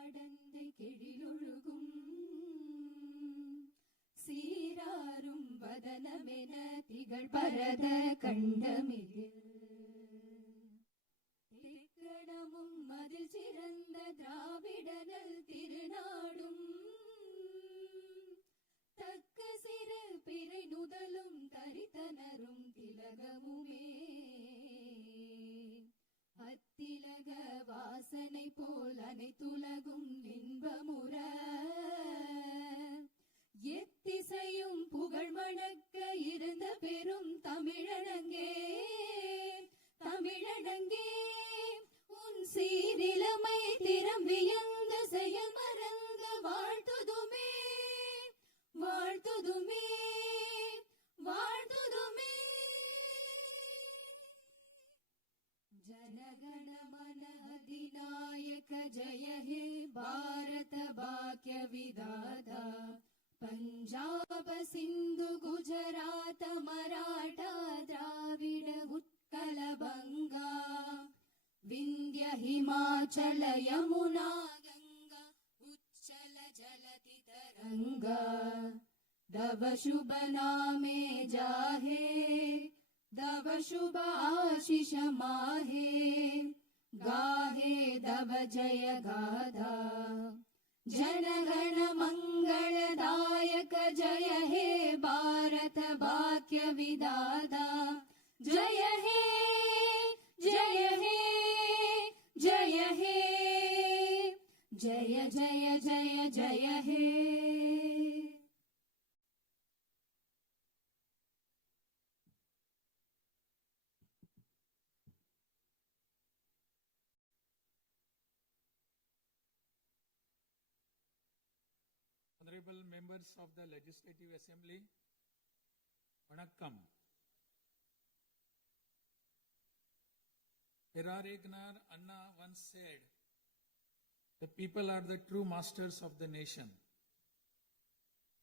மடந்தை கெழிலொழுகும் சீராரும் வதனமென திகழ் பரத கண்டமிதில் திக்கணமும் மதில் சிறந்த திராவிடனல் திருநாடும் தக்க சிறு பிறை நுதலும் தரித்தனரும் திலகமுமே அத்திலக வாசனை போல் அனைத்துலகும் இன்பமுற எத்திசையும் புகழ் மணக்க இருந்த பெரும் தமிழடங்கே தமிழடங்கே உன் சீரிலமை திறம் வியந்த செயல் மறந்த வாழ்த்துதுமே வாழ்த்துதுமே வாழ்த்துதுமே जनगण मन अधिनायक जय हे भारत भाग्य विधाता पंजाब सिंधु गुजरात मराठा द्राविड उत्कल बंगा विंध्य हिमाचल यमुना गंगा उच्चल जलति तरंगा तव शुभ नामे जाहे दव शुभ आशीष माहे गाहे दव जय गाधा जनगण मंगलदायक जय हे भारत भाग्य विधाता जय हे जय हे जय हे जय जय जय जय हे Honorable members of the Legislative Assembly, Vanakkam. Perarignar Anna once said, the people are the true masters of the nation.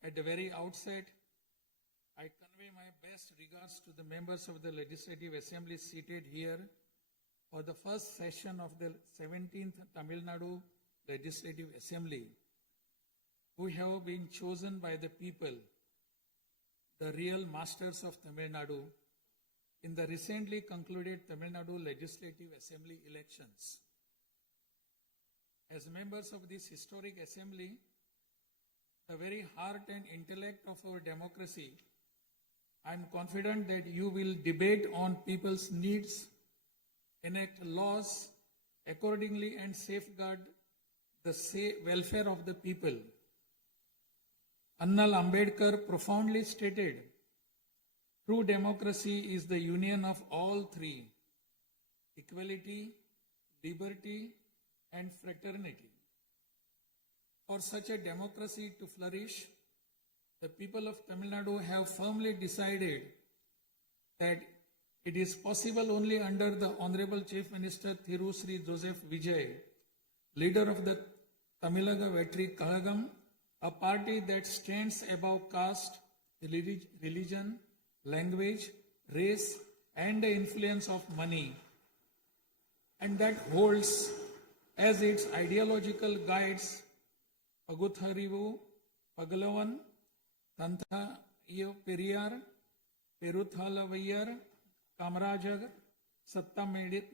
At the very outset, I convey my best regards to the members of the Legislative Assembly seated here for the first session of the 17th Tamil Nadu Legislative Assembly, who have been chosen by the people, the real masters of Tamil Nadu, in the recently concluded Tamil Nadu Legislative Assembly elections. As members of this historic assembly, the very heart and intellect of our democracy, I am confident that you will debate on people's needs, enact laws accordingly, and safeguard the welfare of the people. Annal Ambedkar profoundly stated, true democracy is the union of all three: equality, liberty, and fraternity. For such a democracy to flourish, the people of Tamil Nadu have firmly decided that it is possible only under the Honorable Chief Minister Thiru Sri Joseph Vijay, leader of the Tamilaga Vetri Kalagam, a party that stands above caste, religion, language, race, and the influence of money, and that holds as its ideological guides Pagutharivu, Pagalavan, Tantha Periyar, Peruthalavayar, Kamarajar, Satta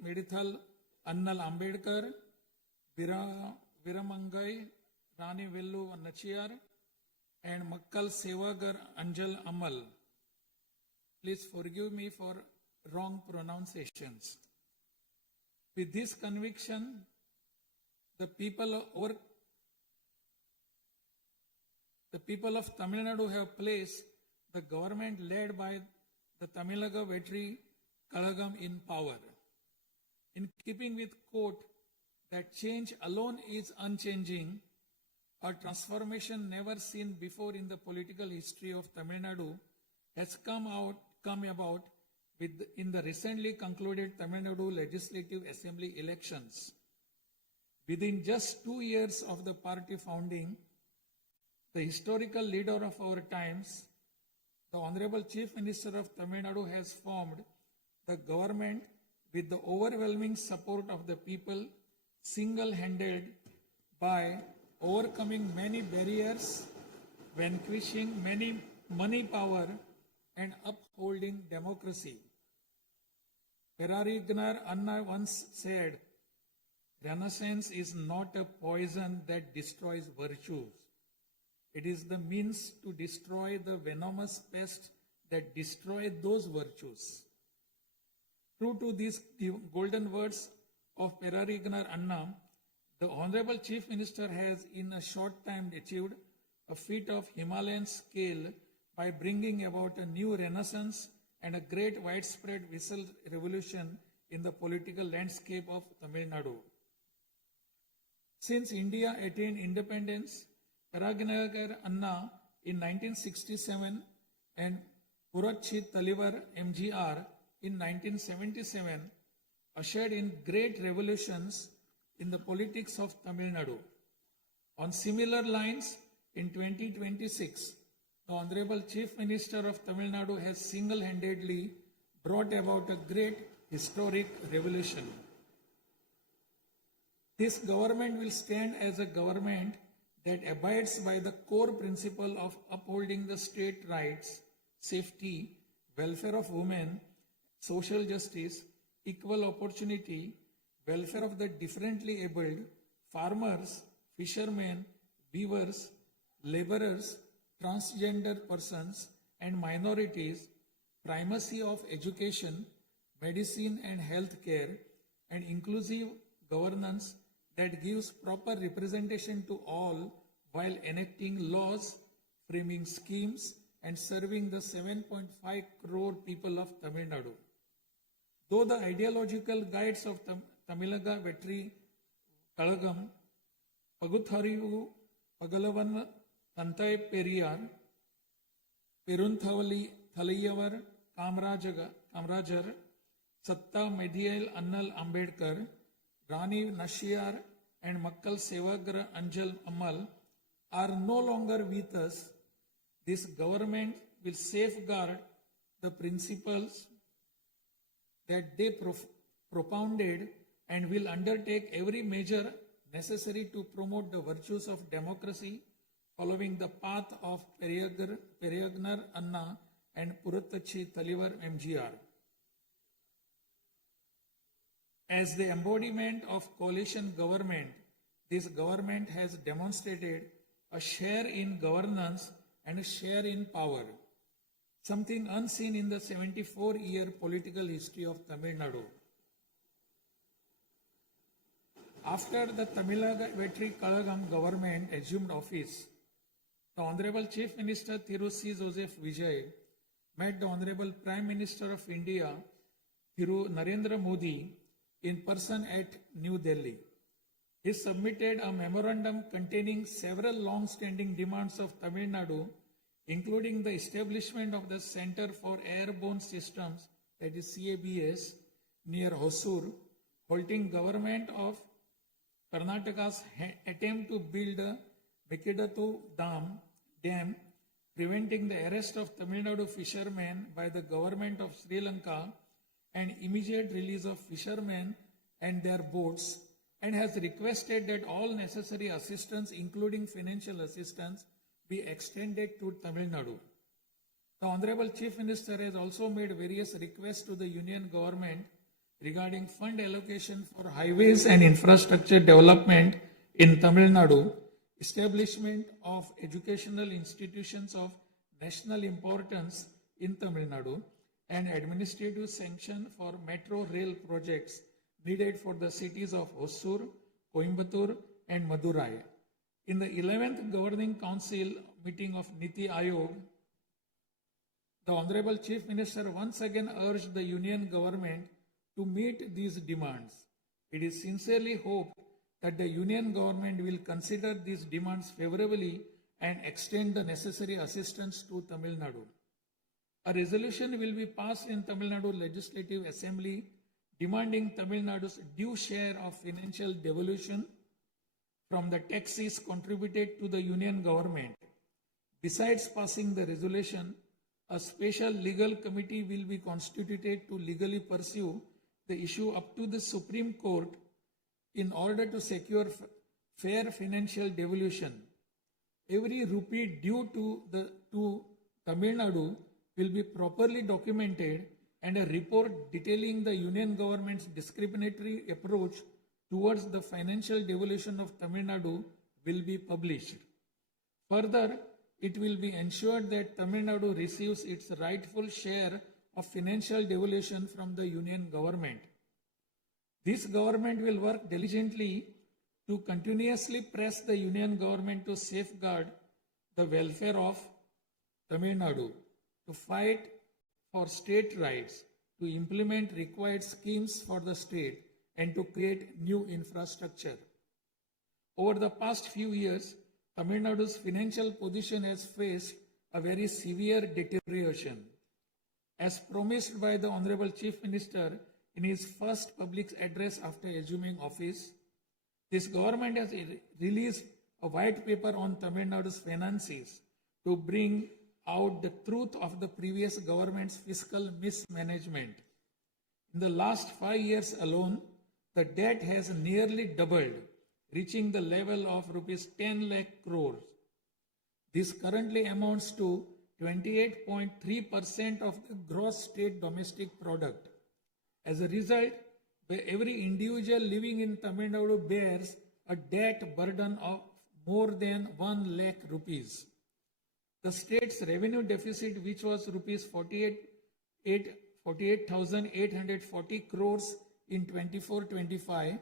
Medithal, Annal Ambedkar, Viramangai, Rani Vellu Nachiyar, and Makkal Sevagar Anjal Amal. Please forgive me for wrong pronunciations. With this conviction, the people of Tamil Nadu have placed the government led by the Tamilaga Vetri Kalagam in power. In keeping with quote that change alone is unchanging, a transformation never seen before in the political history of Tamil Nadu has come about in the recently concluded Tamil Nadu Legislative Assembly elections. Within just 2 years of the party founding, the historical leader of our times, the Honorable Chief Minister of Tamil Nadu, has formed the government with the overwhelming support of the people, single-handed by overcoming many barriers, vanquishing many money power, and upholding democracy. Perarignar Anna once said, Renaissance is not a poison that destroys virtues. It is the means to destroy the venomous pest that destroy those virtues. True to these golden words of Perarignar Anna, the Honorable Chief Minister has in a short time achieved a feat of Himalayan scale by bringing about a new renaissance and a great widespread visual revolution in the political landscape of Tamil Nadu. Since India attained independence, Perarignar Anna in 1967 and Puratchi Talivar MGR in 1977 ushered in great revolutions in the politics of Tamil Nadu. On similar lines, in 2026, the Honorable Chief Minister of Tamil Nadu has single-handedly brought about a great historic revolution. This government will stand as a government that abides by the core principle of upholding the state rights, safety, welfare of women, social justice, equal opportunity, welfare of the differently abled, farmers, fishermen, weavers, laborers, transgender persons and minorities, primacy of education, medicine and health care, and inclusive governance that gives proper representation to all while enacting laws, framing schemes, and serving the 7.5 crore people of Tamil Nadu. Though the ideological guides of Tamilaga Vetri Kalagam, Pagutharivu, Pagalavan, Tantai Periyar, Perunthavali Thalayavar, Kamrajar, Satta Medial Annal Ambedkar, Rani Nashiyar, and Makkal Sevagra Anjal Amal are no longer with us, this government will safeguard the principles that they propounded and will undertake every measure necessary to promote the virtues of democracy following the path of Perarignar Anna and Puratchi Talivar MGR. As the embodiment of coalition government, this government has demonstrated a share in governance and a share in power, something unseen in the 74-year political history of Tamil Nadu. After the Tamilaga Vetri Kalagam government assumed office, the Honorable Chief Minister Thiru C. Joseph Vijay met the Honorable Prime Minister of India, Thiru Narendra Modi, in person at New Delhi. He submitted a memorandum containing several long-standing demands of Tamil Nadu, including the establishment of the Center for Airborne Systems, that is CABS, near Hosur, halting government of Karnataka's attempt to build a Mekidatu Dam, preventing the arrest of Tamil Nadu fishermen by the government of Sri Lanka, and immediate release of fishermen and their boats, and has requested that all necessary assistance, including financial assistance, be extended to Tamil Nadu. The Honorable Chief Minister has also made various requests to the Union government regarding fund allocation for highways and infrastructure development in Tamil Nadu, establishment of educational institutions of national importance in Tamil Nadu, and administrative sanction for metro rail projects needed for the cities of Hosur, Coimbatore, and Madurai. In the 11th Governing Council meeting of Niti Aayog, the Honorable Chief Minister once again urged the Union government to meet these demands. It is sincerely hoped that the Union government will consider these demands favorably and extend the necessary assistance to Tamil Nadu. A resolution will be passed in Tamil Nadu Legislative Assembly demanding Tamil Nadu's due share of financial devolution from the taxes contributed to the Union government. Besides passing the resolution, a special legal committee will be constituted to legally pursue the issue up to the Supreme Court in order to secure fair financial devolution. Every rupee due to Tamil Nadu will be properly documented, and a report detailing the union government's discriminatory approach towards the financial devolution of Tamil Nadu will be published. Further, it will be ensured that Tamil Nadu receives its rightful share of financial devolution from the union government. This government will work diligently to continuously press the union government to safeguard the welfare of Tamil Nadu, to fight for state rights, to implement required schemes for the state, and to create new infrastructure. Over the past few years, Tamil Nadu's financial position has faced a very severe deterioration. As promised by the Honorable Chief Minister in his first public address after assuming office, this government has released a white paper on Tamil Nadu's finances to bring out the truth of the previous government's fiscal mismanagement. In the last 5 years alone, the debt has nearly doubled, reaching the level of rupees 10 lakh crores. This currently amounts to 28.3% of the gross state domestic product. As a result, every individual living in Tamil Nadu bears a debt burden of more than 1 lakh rupees. The state's revenue deficit, which was rupees 48,840 crores in 24-25,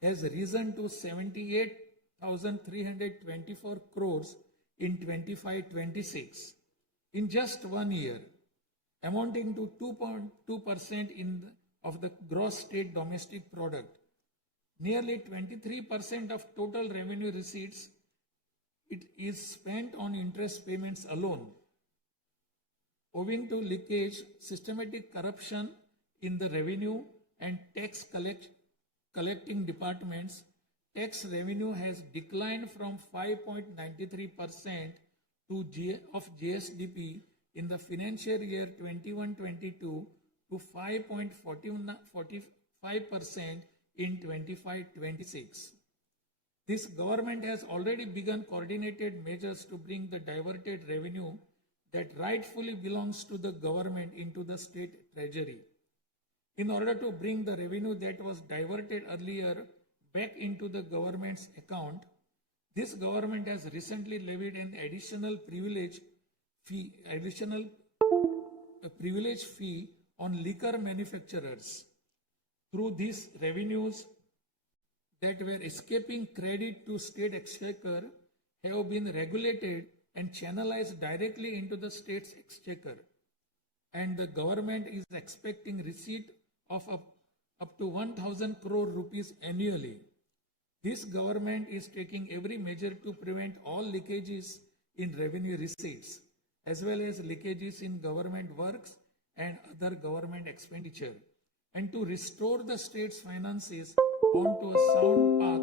has risen to 78,324 crores in 25-26 in just 1 year, amounting to 2.2% of the gross state domestic product. Nearly 23% of total revenue receipts it is spent on interest payments alone. Owing to leakage, systematic corruption in the revenue and tax collecting departments, tax revenue has declined from 5.93% of GSDP in the financial year 21-22 to 5.45% in 25-26. This government has already begun coordinated measures to bring the diverted revenue that rightfully belongs to the government into the state treasury. In order to bring the revenue that was diverted earlier back into the government's account, this government has recently levied an additional privilege fee on liquor manufacturers. Through these revenues that were escaping credit to state exchequer have been regulated and channelized directly into the state's exchequer, and the government is expecting receipt of up to 1,000 crore rupees annually. This government is taking every measure to prevent all leakages in revenue receipts, as well as leakages in government works and other government expenditure, and to restore the state's finances onto a sound path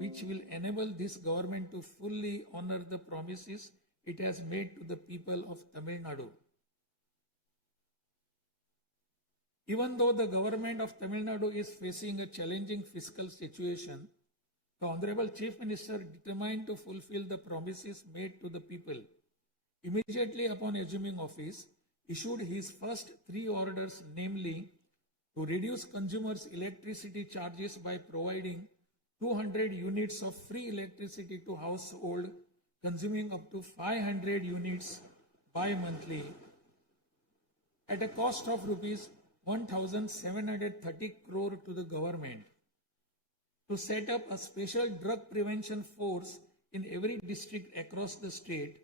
which will enable this government to fully honor the promises it has made to the people of Tamil Nadu. Even though the government of Tamil Nadu is facing a challenging fiscal situation, the Honorable Chief Minister determined to fulfill the promises made to the people. Immediately upon assuming office, issued his first 3 orders, namely, to reduce consumers' electricity charges by providing 200 units of free electricity to household consuming up to 500 units bi-monthly at a cost of rupees 1,730 crore to the government, to set up a special drug prevention force in every district across the state,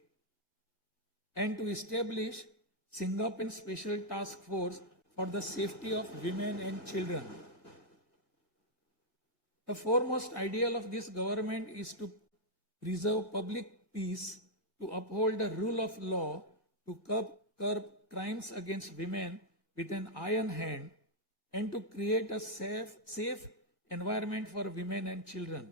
and to establish Singaporean Special Task Force for the safety of women and children. The foremost ideal of this government is to preserve public peace, to uphold the rule of law, to curb crimes against women with an iron hand, and to create a safe environment for women and children.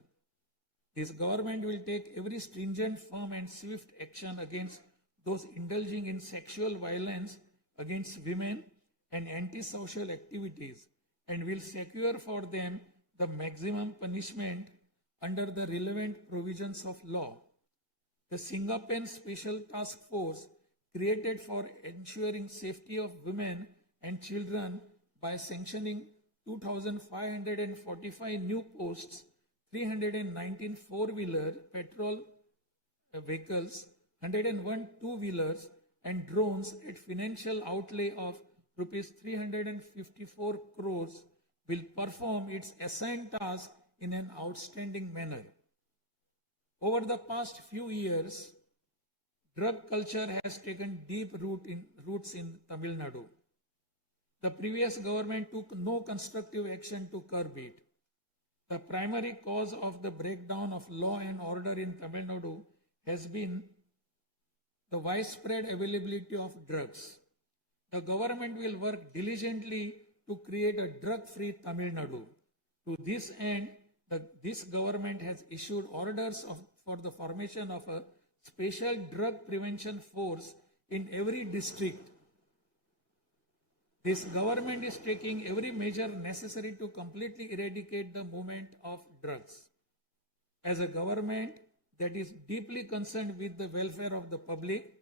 This government will take every stringent, firm and swift action against those indulging in sexual violence against women and antisocial activities, and will secure for them the maximum punishment under the relevant provisions of law. The Singapen Special Task Force created for ensuring safety of women and children by sanctioning 2,545 new posts, 319 four-wheeler petrol vehicles, 101 two-wheelers and drones at financial outlay of rupees 354 crores will perform its assigned task in an outstanding manner. Over the past few years, drug culture has taken deep roots in Tamil Nadu. The previous government took no constructive action to curb it. The primary cause of the breakdown of law and order in Tamil Nadu has been the widespread availability of drugs. The government will work diligently to create a drug-free Tamil Nadu. To this end, this government has issued orders for the formation of a special drug prevention force in every district. This government is taking every measure necessary to completely eradicate the movement of drugs. As a government that is deeply concerned with the welfare of the public,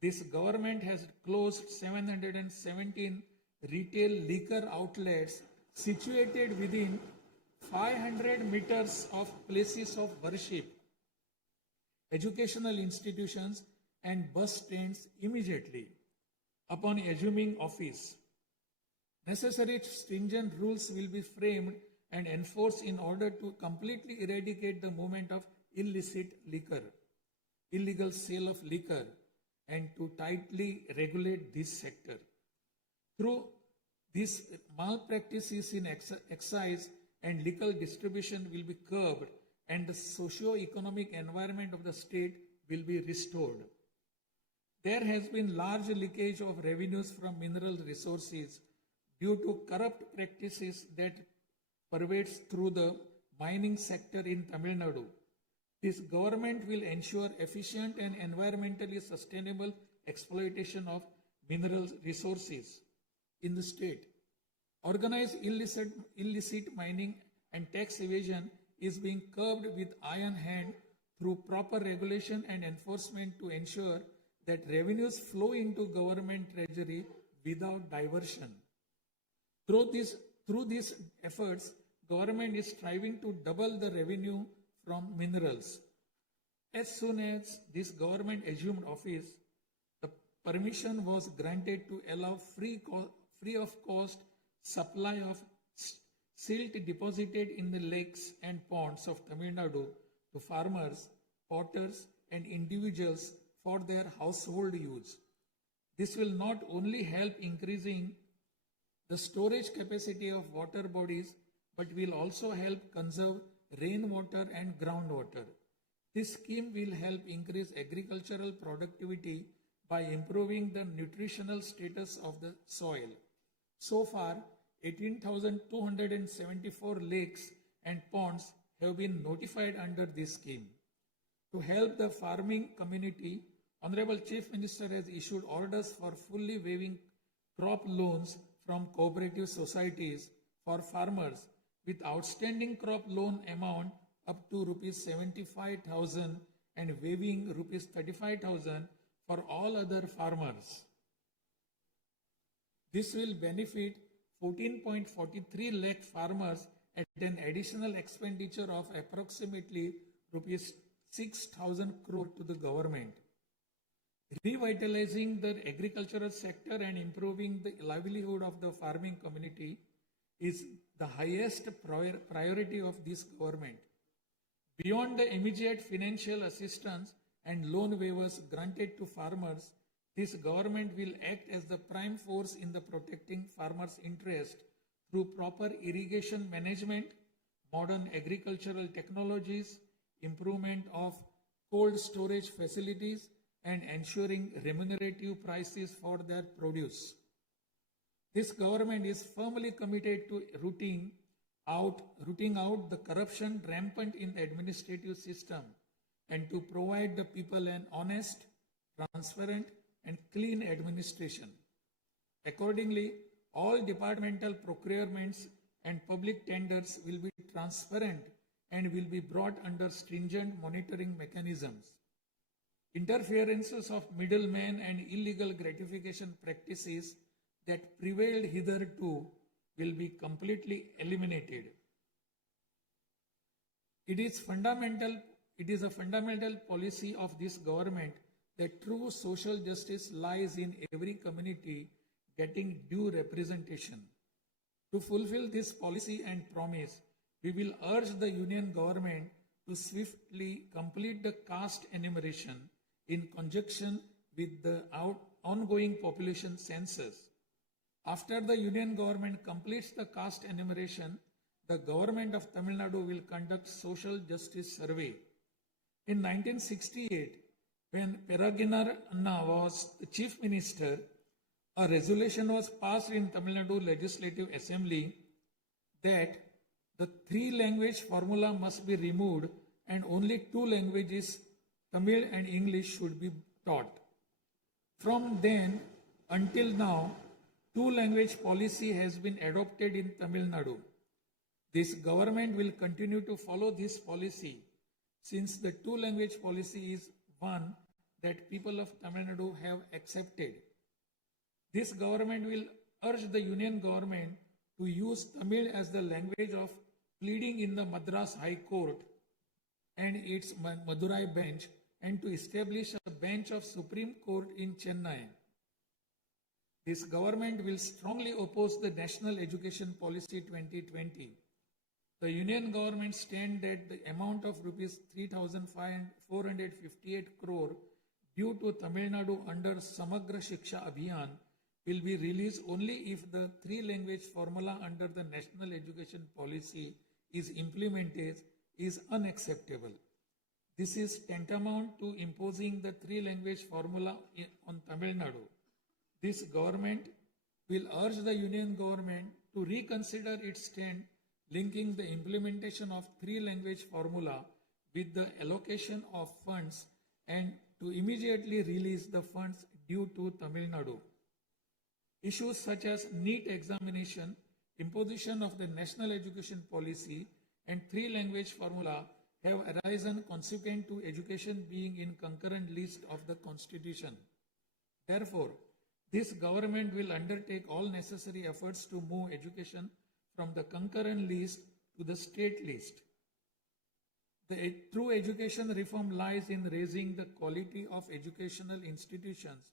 this government has closed 717 retail liquor outlets situated within 500 meters of places of worship, educational institutions, and bus stands immediately upon assuming office. Necessary stringent rules will be framed and enforced in order to completely eradicate the movement of illicit liquor, illegal sale of liquor, and to tightly regulate this sector. Through these malpractices in excise and liquor distribution will be curbed and the socio-economic environment of the state will be restored. There has been large leakage of revenues from mineral resources due to corrupt practices that pervades through the mining sector in Tamil Nadu. This government will ensure efficient and environmentally sustainable exploitation of mineral resources in the state. Organized illicit mining and tax evasion is being curbed with iron hand through proper regulation and enforcement to ensure that revenues flow into government treasury without diversion. Through these efforts, government is striving to double the revenue from minerals. As soon as this government assumed office, the permission was granted to allow free of cost supply of silt deposited in the lakes and ponds of Tamil Nadu to farmers, potters, and individuals for their household use. This will not only help increasing the storage capacity of water bodies, but will also help conserve rainwater and groundwater. This scheme will help increase agricultural productivity by improving the nutritional status of the soil. So far, 18,274 lakes and ponds have been notified under this scheme. To help the farming community, Honorable Chief Minister has issued orders for fully waiving crop loans from cooperative societies for farmers with outstanding crop loan amount up to rupees 75,000 and waiving rupees 35,000 for all other farmers. This will benefit 14.43 lakh farmers at an additional expenditure of approximately rupees 6,000 crore to the government. Revitalizing the agricultural sector and improving the livelihood of the farming community is the highest priority of this government. Beyond the immediate financial assistance and loan waivers granted to farmers, this government will act as the prime force in the protecting farmers' interest through proper irrigation management, modern agricultural technologies, improvement of cold storage facilities, and ensuring remunerative prices for their produce. This government is firmly committed to rooting out the corruption rampant in the administrative system and to provide the people an honest, transparent, and clean administration. Accordingly, all departmental procurements and public tenders will be transparent and will be brought under stringent monitoring mechanisms. Interferences of middlemen and illegal gratification practices that prevailed hitherto will be completely eliminated. It is a fundamental policy of this government that true social justice lies in every community getting due representation. To fulfill this policy and promise, we will urge the Union government to swiftly complete the caste enumeration in conjunction with the ongoing population census. After the Union government completes the caste enumeration, the government of Tamil Nadu will conduct social justice survey. In 1968, when Peregrine Anna was the chief minister, a resolution was passed in Tamil Nadu Legislative Assembly that the three-language formula must be removed and only two languages, Tamil and English, should be taught. From then until now, two-language policy has been adopted in Tamil Nadu. This government will continue to follow this policy since the two-language policy is one that people of Tamil Nadu have accepted. This government will urge the Union government to use Tamil as the language of pleading in the Madras High Court and its Madurai bench, and to establish a bench of Supreme Court in Chennai. This government will strongly oppose the National Education Policy 2020. The Union government stand that the amount of rupees 3,458 crore due to Tamil Nadu under Samagra Shiksha Abhiyan will be released only if the three-language formula under the National Education Policy is implemented is unacceptable. This is tantamount to imposing the three-language formula on Tamil Nadu. This government will urge the Union government to reconsider its stand linking the implementation of three-language formula with the allocation of funds and to immediately release the funds due to Tamil Nadu. Issues such as NEET examination, imposition of the National Education Policy, and three-language formula have arisen consequent to education being in concurrent list of the Constitution. Therefore, this government will undertake all necessary efforts to move education from the concurrent list to the state list. The true education reform lies in raising the quality of educational institutions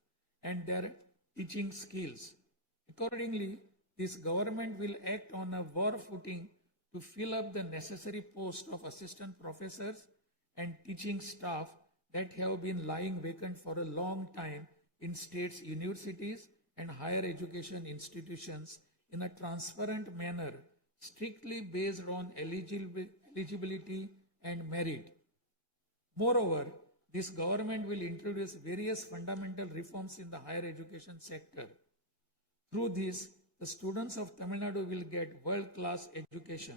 and their teaching skills. Accordingly, this government will act on a war footing to fill up the necessary posts of assistant professors and teaching staff that have been lying vacant for a long time in states' universities and higher education institutions in a transparent manner, strictly based on eligibility and merit. Moreover, this government will introduce various fundamental reforms in the higher education sector. Through this, the students of Tamil Nadu will get world-class education.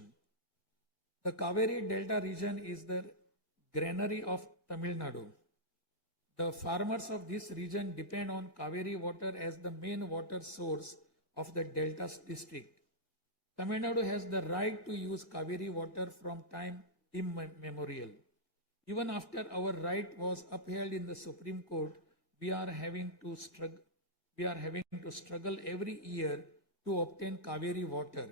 The Kaveri Delta region is the granary of Tamil Nadu. The farmers of this region depend on Kaveri water as the main water source of the Delta district. Tamil Nadu has the right to use Kaveri water from time immemorial. Even after our right was upheld in the Supreme Court, we are having to struggle every year to obtain Kaveri water.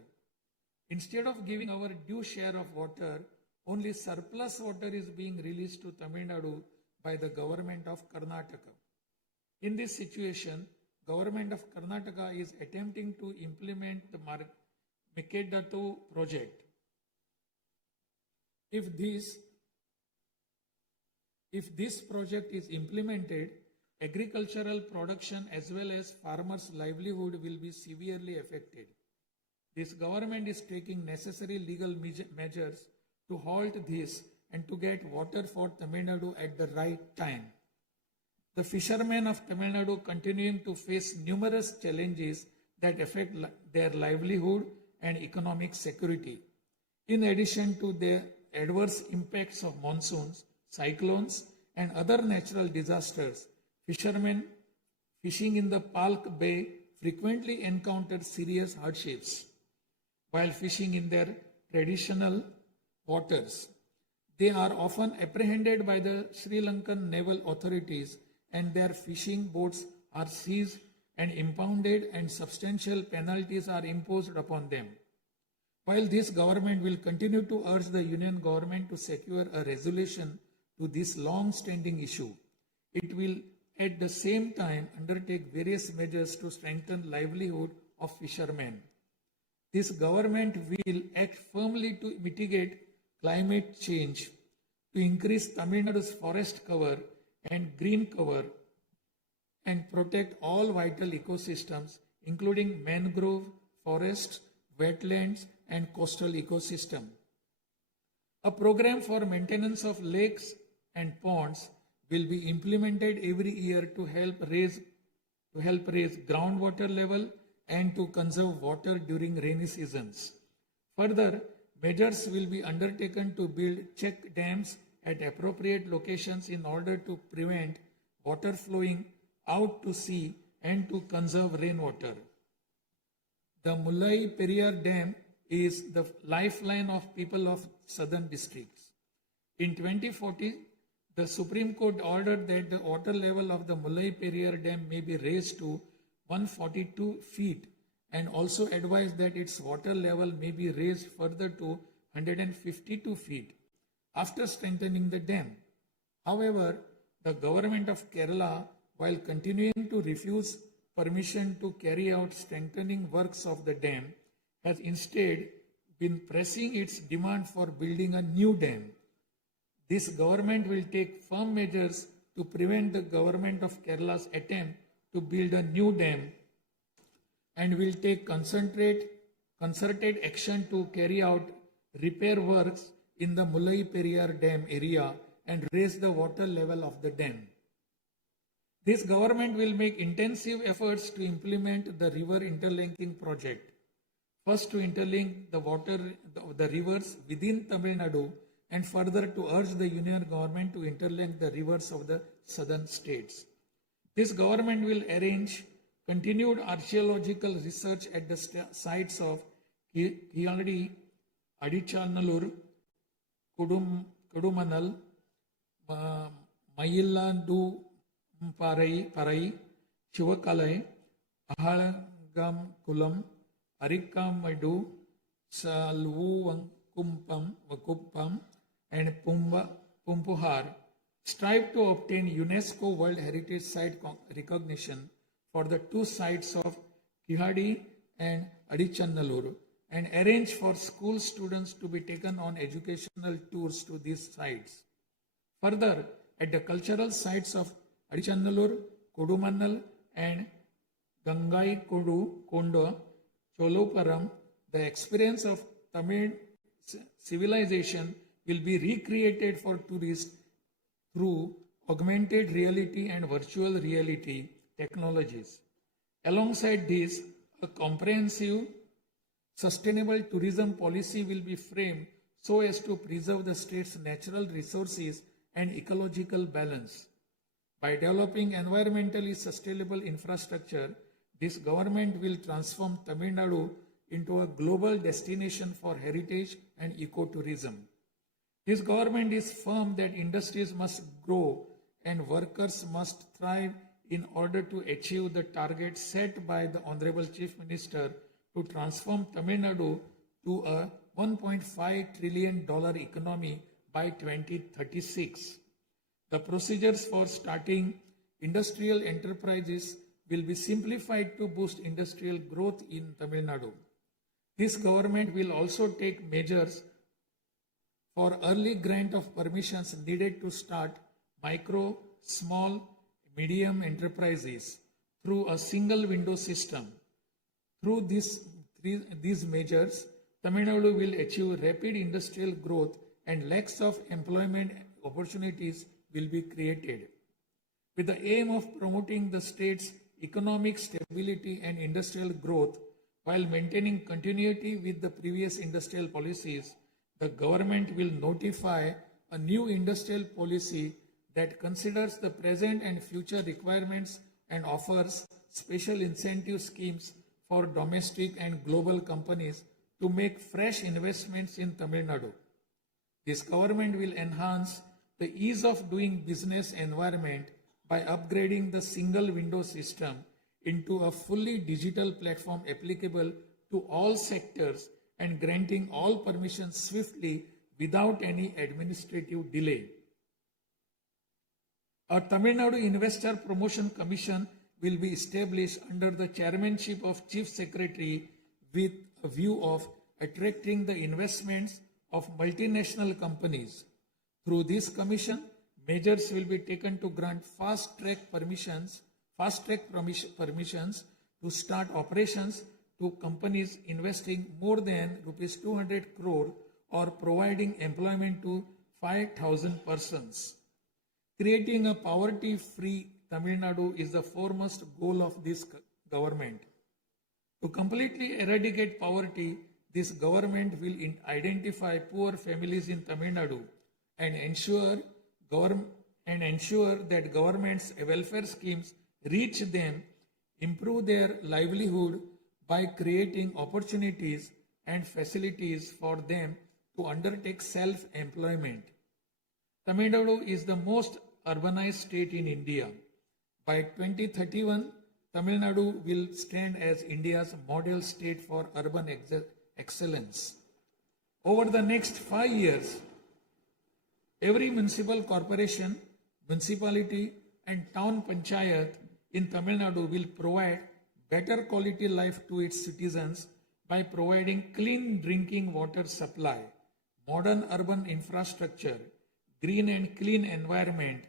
Instead of giving our due share of water, only surplus water is being released to Tamil Nadu by the government of Karnataka. In this situation, government of Karnataka is attempting to implement the Mekedatu project. If this project is implemented, agricultural production as well as farmers' livelihood will be severely affected. This government is taking necessary legal measures to halt this and to get water for Tamil Nadu at the right time. The fishermen of Tamil Nadu continuing to face numerous challenges that affect their livelihood and economic security. In addition to the adverse impacts of monsoons, cyclones, and other natural disasters, fishermen fishing in the Palk Bay frequently encounter serious hardships while fishing in their traditional waters. They are often apprehended by the Sri Lankan naval authorities and their fishing boats are seized and impounded and substantial penalties are imposed upon them. While this government will continue to urge the union government to secure a resolution to this long-standing issue, it will at the same time undertake various measures to strengthen livelihood of fishermen. This government will act firmly to mitigate climate change, to increase Tamil Nadu's forest cover and green cover, and protect all vital ecosystems, including mangrove, forests, wetlands, and coastal ecosystem. A program for maintenance of lakes and ponds will be implemented every year to help raise groundwater level and to conserve water during rainy seasons. Further, measures will be undertaken to build check dams at appropriate locations in order to prevent water flowing out to sea and to conserve rainwater. The Mullai Periyar Dam is the lifeline of people of southern districts. In 2040, the Supreme Court ordered that the water level of the Mullai Periyar Dam may be raised to 142 feet and also advised that its water level may be raised further to 152 feet after strengthening the dam. However, the government of Kerala, while continuing to refuse permission to carry out strengthening works of the dam, has instead been pressing its demand for building a new dam. This government will take firm measures to prevent the government of Kerala's attempt to build a new dam and will take concerted action to carry out repair works in the Mullai Periyar Dam area and raise the water level of the dam. This government will make intensive efforts to implement the river interlinking project. First, to interlink the rivers within Tamil Nadu, and further to urge the union government to interlink the rivers of the southern states. This government will arrange continued archaeological research at the sites of Kiyadi, Adichanallur, Kudumanal, Mayillandu Parai, Chivakalai, Ahalagam Kulam, Arikamadu, Vakuppam, and Pumpuhar strive to obtain UNESCO World Heritage Site recognition for the two sites of Kihadi and Adichanallur and arrange for school students to be taken on educational tours to these sites. Further, at the cultural sites of Adichanallur, Kodumannal and Gangai Kondo, Choluparam, the experience of Tamil civilization will be recreated for tourists through augmented reality and virtual reality technologies. Alongside this, a comprehensive, sustainable tourism policy will be framed so as to preserve the state's natural resources and ecological balance. By developing environmentally sustainable infrastructure, this government will transform Tamil Nadu into a global destination for heritage and ecotourism. This government is firm that industries must grow and workers must thrive in order to achieve the target set by the Honorable Chief Minister to transform Tamil Nadu to a $1.5 trillion economy by 2036. The procedures for starting industrial enterprises will be simplified to boost industrial growth in Tamil Nadu. This government will also take measures for early grant of permissions needed to start micro, small, medium enterprises through a single window system. Through these measures, Tamil Nadu will achieve rapid industrial growth and lakhs of employment opportunities will be created. With the aim of promoting the state's economic stability and industrial growth while maintaining continuity with the previous industrial policies, the government will notify a new industrial policy that considers the present and future requirements and offers special incentive schemes for domestic and global companies to make fresh investments in Tamil Nadu. This government will enhance the ease of doing business environment by upgrading the single window system into a fully digital platform applicable to all sectors and granting all permissions swiftly without any administrative delay. A Tamil Nadu Investor Promotion Commission will be established under the chairmanship of Chief Secretary with a view of attracting the investments of multinational companies. Through this commission, measures will be taken to grant fast-track permissions to start operations to companies investing more than rupees 200 crore or providing employment to 5,000 persons. Creating a poverty-free Tamil Nadu is the foremost goal of this government. To completely eradicate poverty, this government will identify poor families in Tamil Nadu and ensure that government's welfare schemes reach them, improve their livelihood by creating opportunities and facilities for them to undertake self-employment. Tamil Nadu is the most urbanized state in India. By 2031, Tamil Nadu will stand as India's model state for urban excellence. Over the next 5 years, every municipal corporation, municipality and town panchayat in Tamil Nadu will provide better quality life to its citizens by providing clean drinking water supply, modern urban infrastructure, green and clean environment,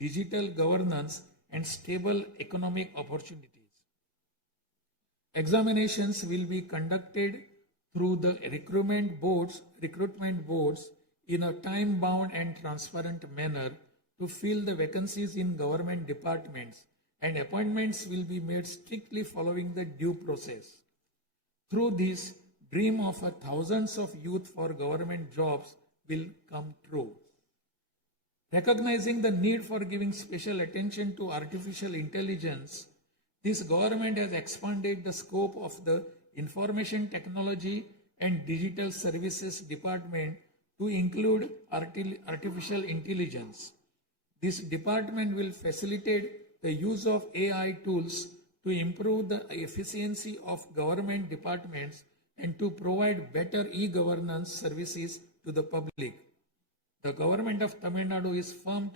digital governance, and stable economic opportunities. Examinations will be conducted through the recruitment boards in a time-bound and transparent manner to fill the vacancies in government departments, and appointments will be made strictly following the due process. Through this, dream of thousands of youth for government jobs will come true. Recognizing the need for giving special attention to artificial intelligence, this government has expanded the scope of the Information Technology and Digital Services Department to include artificial intelligence. This department will facilitate the use of AI tools to improve the efficiency of government departments and to provide better e-governance services to the public. The government of Tamil Nadu is firm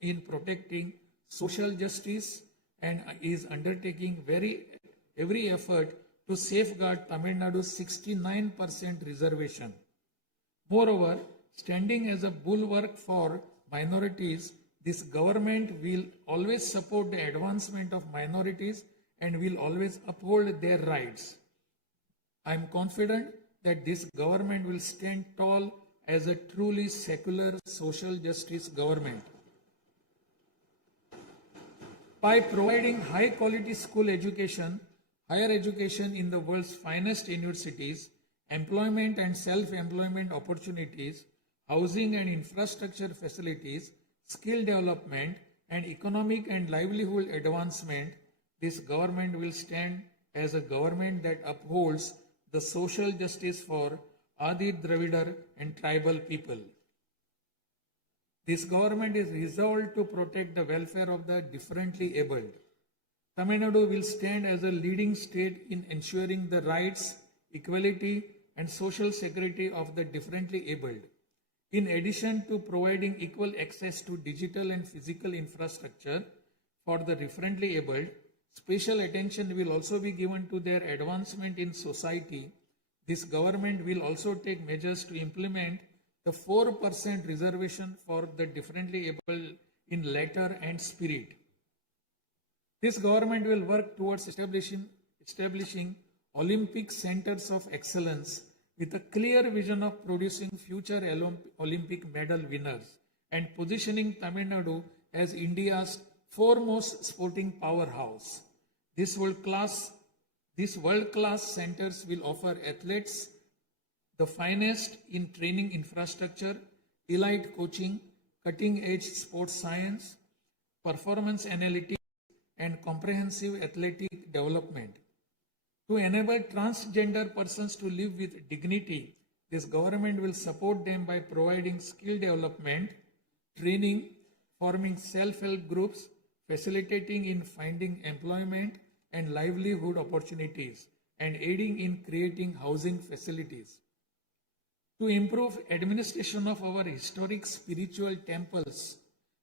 in protecting social justice and is undertaking every effort to safeguard Tamil Nadu's 69% reservation. Moreover, standing as a bulwark for minorities, this government will always support the advancement of minorities and will always uphold their rights. I am confident that this government will stand tall as a truly secular social justice government. By providing high quality school education, higher education in the world's finest universities, employment and self-employment opportunities, housing and infrastructure facilities, skill development, and economic and livelihood advancement, this government will stand as a government that upholds the social justice for Adi Dravidar and tribal people. This government is resolved to protect the welfare of the differently abled. Tamil Nadu will stand as a leading state in ensuring the rights, equality, and social security of the differently abled. In addition to providing equal access to digital and physical infrastructure for the differently abled, special attention will also be given to their advancement in society. This government will also take measures to implement the 4% reservation for the differently able in letter and spirit. This government will work towards establishing Olympic centers of excellence with a clear vision of producing future Olympic medal winners and positioning Tamil Nadu as India's foremost sporting powerhouse. These world-class centers will offer athletes the finest in training infrastructure, elite coaching, cutting-edge sports science, performance analytics, and comprehensive athletic development. To enable transgender persons to live with dignity this government will support them by providing skill development, training, forming self-help groups, facilitating in finding employment and livelihood opportunities, and aiding in creating housing facilities. To improve administration of our historic spiritual temples,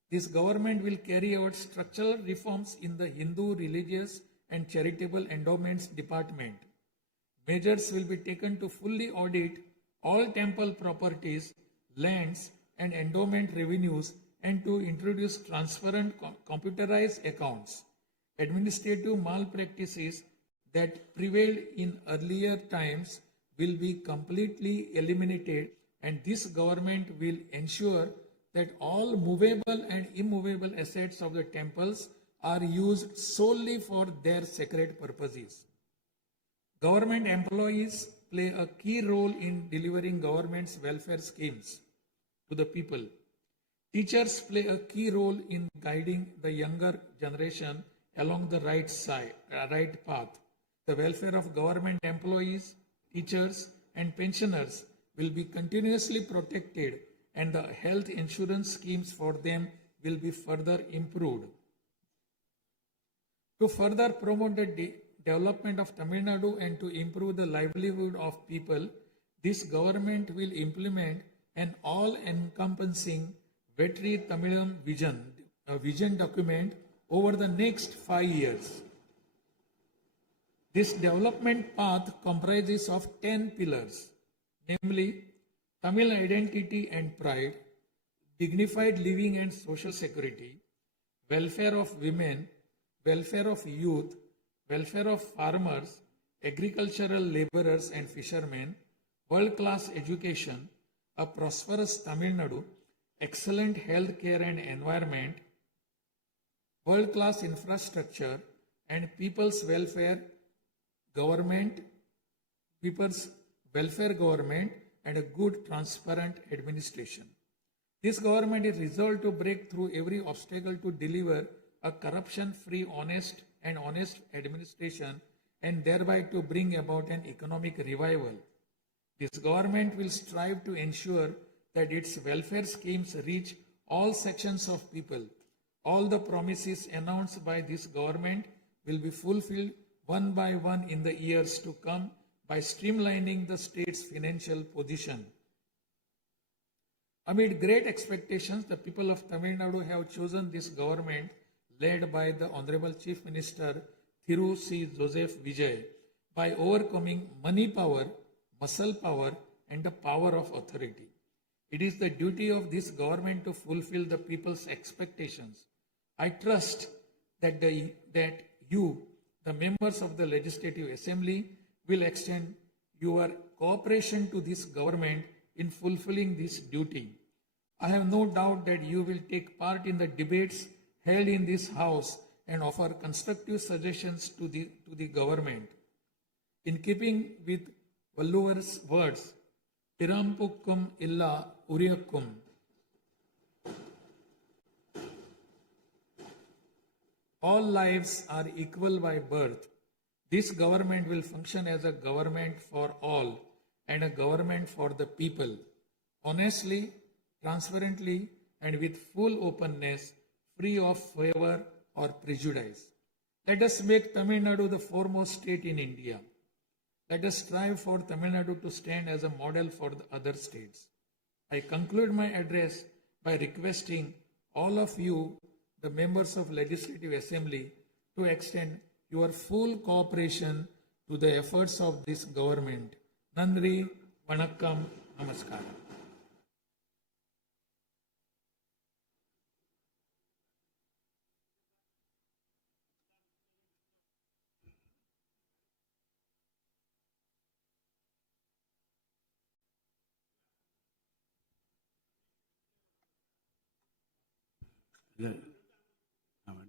this government will carry out structural reforms in the Hindu religious and charitable endowments department. Measures will be taken to fully audit all temple properties, lands, and endowment revenues and to introduce transparent computerized accounts. Administrative malpractices that prevailed in earlier times will be completely eliminated, and this government will ensure that all movable and immovable assets of the temples are used solely for their sacred purposes. Government employees play a key role in delivering government's welfare schemes to the people. Teachers play a key role in guiding the younger generation along the right path. The welfare of government employees, teachers, and pensioners will be continuously protected, and the health insurance schemes for them will be further improved. To further promote the development of Tamil Nadu and to improve the livelihood of people, this government will implement an all-encompassing Vetri Tamilam vision document over the next 5 years. This development path comprises of 10 pillars, namely Tamil identity and pride, dignified living and social security, welfare of women, welfare of youth, welfare of farmers, agricultural laborers and fishermen, world-class education, a prosperous Tamil Nadu, excellent health care and environment, world-class infrastructure, and people's welfare government, and a good, transparent administration. This government is resolved to break through every obstacle to deliver a corruption-free, honest administration and thereby to bring about an economic revival. This government will strive to ensure that its welfare schemes reach all sections of people. All the promises announced by this government will be fulfilled one by one in the years to come by streamlining the state's financial position. Amid great expectations, the people of Tamil Nadu have chosen this government led by the Honorable Chief Minister Thiru C. Joseph Vijay by overcoming money power, muscle power, and the power of authority. It is the duty of this government to fulfill the people's expectations. I trust that you, the members of the Legislative Assembly, will extend your cooperation to this government in fulfilling this duty. I have no doubt that you will take part in the debates held in this House and offer constructive suggestions to the government. In keeping with Valluvar's words, Pirampukkum illa Uriyakkum, all lives are equal by birth. This government will function as a government for all and a government for the people, honestly, transparently, and with full openness, free of favor or prejudice. Let us make Tamil Nadu the foremost state in India. Let us strive for Tamil Nadu to stand as a model for the other states. I conclude my address by requesting all of you, the members of Legislative Assembly, to extend your full cooperation to the efforts of this government. Nandri, Vanakkam, Namaskaram.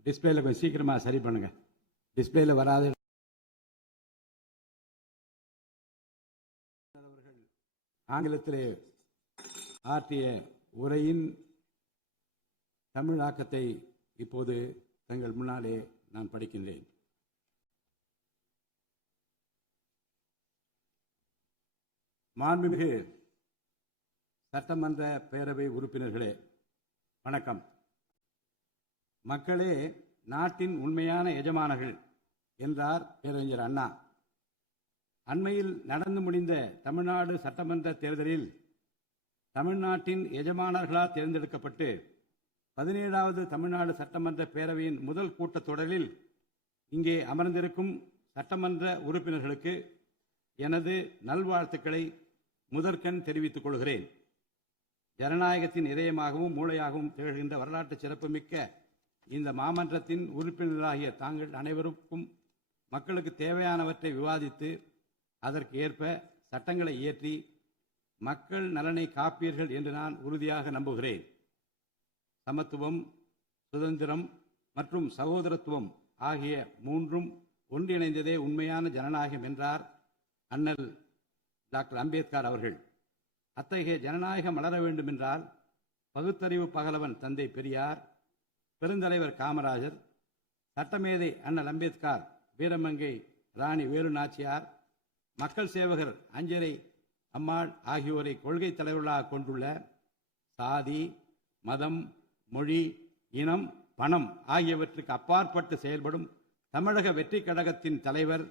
டிஸ்பிளேல கொஞ்சம் சீக்கிரமா சரி பண்ணுங்க. டிஸ்பிளேல வராது. ஆங்கிலத்திலே ஆற்றிய உரையின் தமிழாக்கத்தை இப்போது தங்கள் முன்னாலே நான் படிக்கின்றேன். மாண்புமிகு சட்டமன்ற பேரவை உறுப்பினர்களே, வணக்கம். மக்களே நாட்டின் உண்மையான எஜமானர்கள் என்றார் பேரறிஞர் அண்ணா. அண்மையில் நடந்து முடிந்த தமிழ்நாடு சட்டமன்ற தேர்தலில் தமிழ்நாட்டின் எஜமானர்களால் தேர்ந்தெடுக்கப்பட்டு 17வது தமிழ்நாடு சட்டமன்ற பேரவையின் முதல் கூட்டத்தொடரில் இங்கே அமர்ந்திருக்கும் சட்டமன்ற உறுப்பினர்களுக்கு எனது நல்வாழ்த்துக்களை முதற்கண் தெரிவித்துக் கொள்கிறேன். ஜனநாயகத்தின் இதயமாகவும் மூளையாகவும் திகழ்கின்ற வரலாற்று சிறப்புமிக்க இந்த மாமன்றத்தின் உறுப்பினர்களாகிய தாங்கள் அனைவருக்கும் மக்களுக்கு தேவையானவற்றை விவாதித்து அதற்கு ஏற்ப சட்டங்களை இயற்றி மக்கள் நலனை காப்பீர்கள் என்று நான் உறுதியாக நம்புகிறேன். சமத்துவம், சுதந்திரம் மற்றும் சகோதரத்துவம் ஆகிய மூன்றும் ஒன்றிணைந்ததே உண்மையான ஜனநாயகம் என்றார் அண்ணல் டாக்டர் அம்பேத்கர் அவர்கள். அத்தகைய ஜனநாயகம் வளர வேண்டுமென்றால் பகுத்தறிவு பகலவன் தந்தை பெரியார், பெருந்தலைவர் காமராஜர், சட்டமேதை அண்ணல் அம்பேத்கர், வீரமங்கை ராணி வேலு நாச்சியார், மக்கள் சேவகர் அஞ்சலை அம்மாள் ஆகியோரை கொள்கை தலைவர்களாக கொண்டுள்ள சாதி, மதம், மொழி, இனம், பணம் ஆகியவற்றுக்கு அப்பாற்பட்டு செயல்படும் தமிழக வெற்றி கழகத்தின் தலைவர்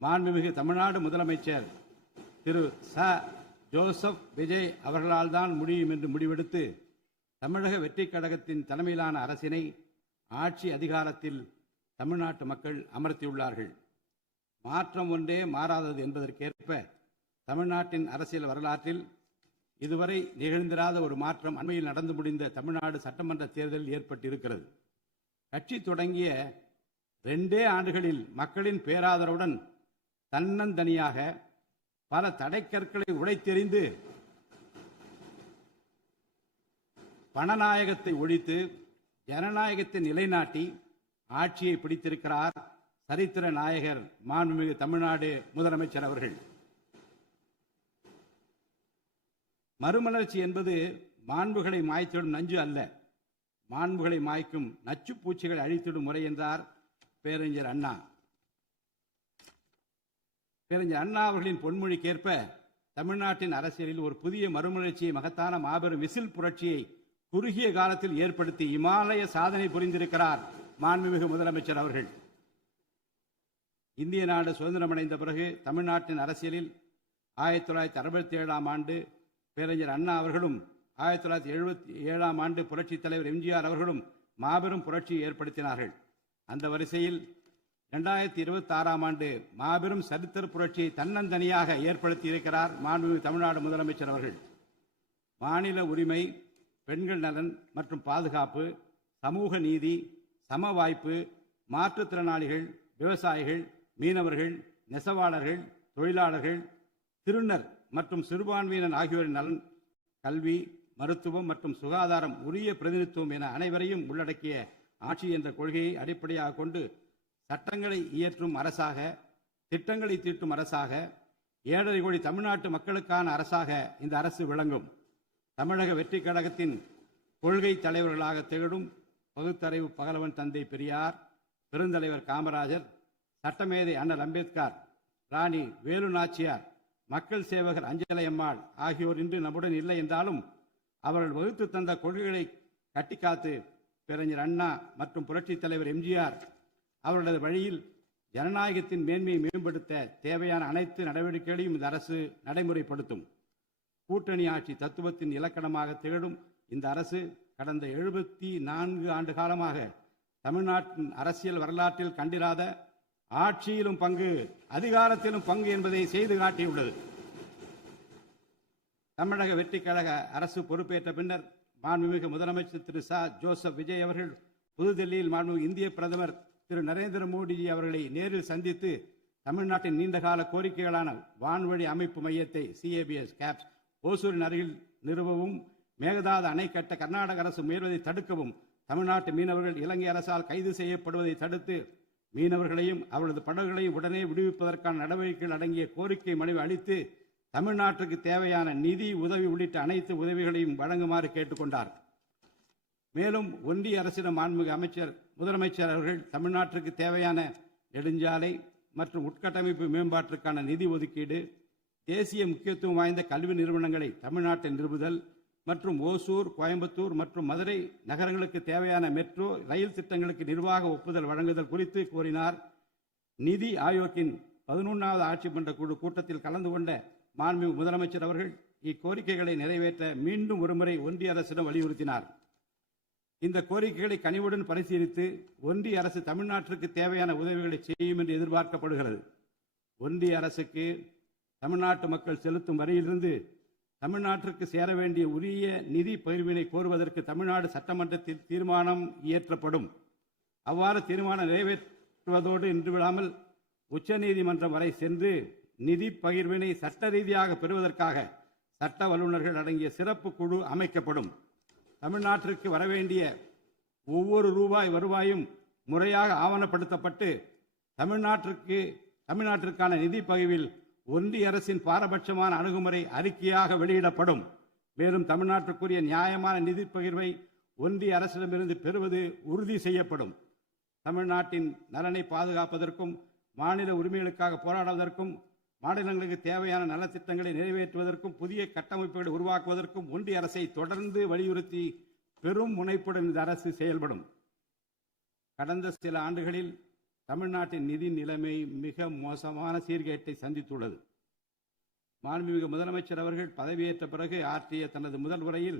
மாண்புமிகு தமிழ்நாடு முதலமைச்சர் திரு ஜோசப் விஜய் அவர்களால் தான் முடியும் என்று முடிவெடுத்து தமிழக வெற்றி கழகத்தின் தலைமையிலான அரசினை ஆட்சி அதிகாரத்தில் தமிழ்நாட்டு மக்கள் அமர்த்தியுள்ளார்கள். மாற்றம் ஒன்றே மாறாதது என்பதற்கேற்ப தமிழ்நாட்டின் அரசியல் வரலாற்றில் இதுவரை நிகழ்ந்திராத ஒரு மாற்றம் அண்மையில் நடந்து முடிந்த தமிழ்நாடு சட்டமன்ற தேர்தலில் ஏற்பட்டிருக்கிறது. கட்சி தொடங்கிய 2 ஆண்டுகளில் மக்களின் பேராதரவுடன் தன்னந்தனியாக பல தடைக்கற்களை உடைத்தெறிந்து பணநாயகத்தை ஒழித்து ஜனநாயகத்தை நிலைநாட்டி ஆட்சியை பிடித்திருக்கிறார் சரித்திர நாயகர் மாண்புமிகு தமிழ்நாடு முதலமைச்சர் அவர்கள். மறுமலர்ச்சி என்பது மாண்புகளை மாய்த்திடும் நஞ்சு அல்ல, மாண்புகளை மாய்க்கும் நச்சு பூச்சிகளை அழித்திடும் முறை என்றார் பேரறிஞர் அண்ணா. பேரறிஞர் அண்ணா அவர்களின் பொன்மொழிக்கேற்ப தமிழ்நாட்டின் அரசியலில் ஒரு புதிய மறுமலர்ச்சியை, மகத்தான மாபெரும் விசில் புரட்சியை குறுகிய காலத்தில் ஏற்படுத்தி இமாலய சாதனை புரிந்திருக்கிறார் மாண்புமிகு முதலமைச்சர் அவர்கள். இந்திய நாடு சுதந்திரமடைந்த பிறகு தமிழ்நாட்டின் அரசியலில் 1967ஆம் ஆண்டு பேரறிஞர் அண்ணா அவர்களும் 1977ஆம் ஆண்டு புரட்சித் தலைவர் எம்ஜிஆர் அவர்களும் மாபெரும் புரட்சியை ஏற்படுத்தினார்கள். அந்த வரிசையில் 2026ஆம் ஆண்டு மாபெரும் சரித்திர புரட்சியை தன்னந்தனியாக ஏற்படுத்தி இருக்கிறார் மாண்புமிகு தமிழ்நாடு முதலமைச்சர் அவர்கள். மாநில உரிமை, பெண்கள் நலன் மற்றும் பாதுகாப்பு, சமூக நீதி, சம வாய்ப்பு, மாற்றுத்திறனாளிகள், விவசாயிகள், மீனவர்கள், நெசவாளர்கள், தொழிலாளர்கள், திருநர் மற்றும் சிறுபான்மையினர் ஆகியோரின் நலன், கல்வி, மருத்துவம் மற்றும் சுகாதாரம், உரிய பிரதிநிதித்துவம் என அனைவரையும் உள்ளடக்கிய ஆட்சி என்ற கொள்கையை அடிப்படையாக கொண்டு சட்டங்களை இயற்றும் அரசாக, திட்டங்களை தீட்டும் அரசாக, 7.5 கோடி தமிழ்நாட்டு மக்களுக்கான அரசாக இந்த அரசு விளங்கும். தமிழக வெற்றி கழகத்தின் கொள்கை தலைவர்களாக திகழும் பகுத்தறிவு பகலவன் தந்தை பெரியார், பெருந்தலைவர் காமராஜர், சட்டமேதை அண்ணல் அம்பேத்கர், ராணி வேலு நாச்சியார், மக்கள் சேவகர் அஞ்சலை அம்மாள் ஆகியோர் இன்று நம்முடன் இல்லை என்றாலும் அவர்கள் வகுத்து தந்த கொள்கைகளை கட்டிக்காத்து பேரறிஞர் அண்ணா மற்றும் புரட்சித் தலைவர் எம்ஜிஆர் அவர்களது வழியில் ஜனநாயகத்தின் மேன்மையை மேம்படுத்த தேவையான அனைத்து நடவடிக்கைகளையும் இந்த அரசு நடைமுறைப்படுத்தும். கூட்டணி ஆட்சி தத்துவத்தின் இலக்கணமாக திகழும் இந்த அரசு கடந்த 74 ஆண்டு காலமாக தமிழ்நாட்டின் அரசியல் வரலாற்றில் கண்டிராத ஆட்சியிலும் பங்கு, அதிகாரத்திலும் பங்கு என்பதை செய்து காட்டியுள்ளது. தமிழக வெற்றி கழக அரசு பொறுப்பேற்ற பின்னர் மாண்புமிகு முதலமைச்சர் திரு ஜோசப் விஜய் அவர்கள் புதுதில்லியில் மாண்புமிகு இந்திய பிரதமர் திரு நரேந்திர மோடி அவர்களை நேரில் சந்தித்து தமிழ்நாட்டின் நீண்டகால கோரிக்கைகளான வான்வழி அமைப்பு மையத்தை CABS கேப்ஸ் ஓசூரின் அருகில் நிறுவவும், மேகதாது அணை கட்ட கர்நாடக அரசு முயல்வதை தடுக்கவும், தமிழ்நாட்டு மீனவர்கள் இலங்கை அரசால் கைது செய்யப்படுவதை தடுத்து மீனவர்களையும் அவரது படகுகளையும் உடனே விடுவிப்பதற்கான நடவடிக்கைகள் அடங்கிய கோரிக்கை மனுவை அளித்து தமிழ்நாட்டுக்கு தேவையான நிதி உதவி உள்ளிட்ட அனைத்து உதவிகளையும் வழங்குமாறு கேட்டுக்கொண்டார். மேலும் ஒன்றிய அரசிடம் மாண்புமிகு முதலமைச்சர் அவர்கள் தமிழ்நாட்டிற்கு தேவையான நெடுஞ்சாலை மற்றும் உட்கட்டமைப்பு மேம்பாட்டிற்கான நிதி ஒதுக்கீடு, தேசிய முக்கியத்துவம் வாய்ந்த கல்வி நிறுவனங்களை தமிழ்நாட்டில் நிறுவுதல் மற்றும் ஓசூர், கோயம்புத்தூர் மற்றும் மதுரை நகரங்களுக்கு தேவையான மெட்ரோ ரயில் திட்டங்களுக்கு நிர்வாக ஒப்புதல் வழங்குதல் குறித்து கோரினார். நிதி ஆயோக்கின் 11வது ஆட்சி மன்ற குழு கூட்டத்தில் கலந்து கொண்ட மாண்புமிகு முதலமைச்சர் அவர்கள் இக்கோரிக்கைகளை நிறைவேற்ற மீண்டும் ஒருமுறை ஒன்றிய அரசிடம் வலியுறுத்தினார். இந்த கோரிக்கைகளை கனிவுடன் பரிசீலித்து ஒன்றிய அரசு தமிழ்நாட்டிற்கு தேவையான உதவிகளை செய்யும் என்று எதிர்பார்க்கப்படுகிறது. ஒன்றிய அரசுக்கு தமிழ்நாட்டு மக்கள் செலுத்தும் வரியிலிருந்து தமிழ்நாட்டிற்கு சேர வேண்டிய உரிய நிதி பகிர்வினை கோருவதற்கு தமிழ்நாடு சட்டமன்றத்தில் தீர்மானம் இயற்றப்படும். அவ்வாறு தீர்மானம் நிறைவேற்றுவதோடு நின்று விடாமல் உச்சநீதிமன்றம் வரை சென்று நிதி பகிர்வினை சட்ட ரீதியாக பெறுவதற்காக சட்ட வல்லுநர்கள் அடங்கிய சிறப்பு குழு அமைக்கப்படும். தமிழ்நாட்டிற்கு வரவேண்டிய ஒவ்வொரு ரூபாய் வருவாயும் முறையாக ஆவணப்படுத்தப்பட்டு தமிழ்நாட்டிற்கான நிதி பகிர்வில் ஒன்றிய அரசின் பாரபட்சமான அணுகுமுறை அறிக்கையாக வெளியிடப்படும். மேலும் தமிழ்நாட்டிற்குரிய நியாயமான நிதி பகிர்வை ஒன்றிய அரசிடமிருந்து பெறுவது உறுதி செய்யப்படும். தமிழ்நாட்டின் நலனை பாதுகாப்பதற்கும் மாநில உரிமைகளுக்காக போராடுவதற்கும் மாநிலங்களுக்கு தேவையான நலத்திட்டங்களை நிறைவேற்றுவதற்கும் புதிய கட்டமைப்புகளை உருவாக்குவதற்கும் ஒன்றிய அரசை தொடர்ந்து வலியுறுத்தி பெரும் முனைப்புடன் இந்த அரசு செயல்படும். கடந்த சில ஆண்டுகளில் தமிழ்நாட்டின் நிதி நிலைமை மிக மோசமான சீர்கேட்டை சந்தித்துள்ளது. மாண்புமிகு முதலமைச்சர் அவர்கள் பதவியேற்ற பிறகு ஆற்றிய தனது முதல் உரையில்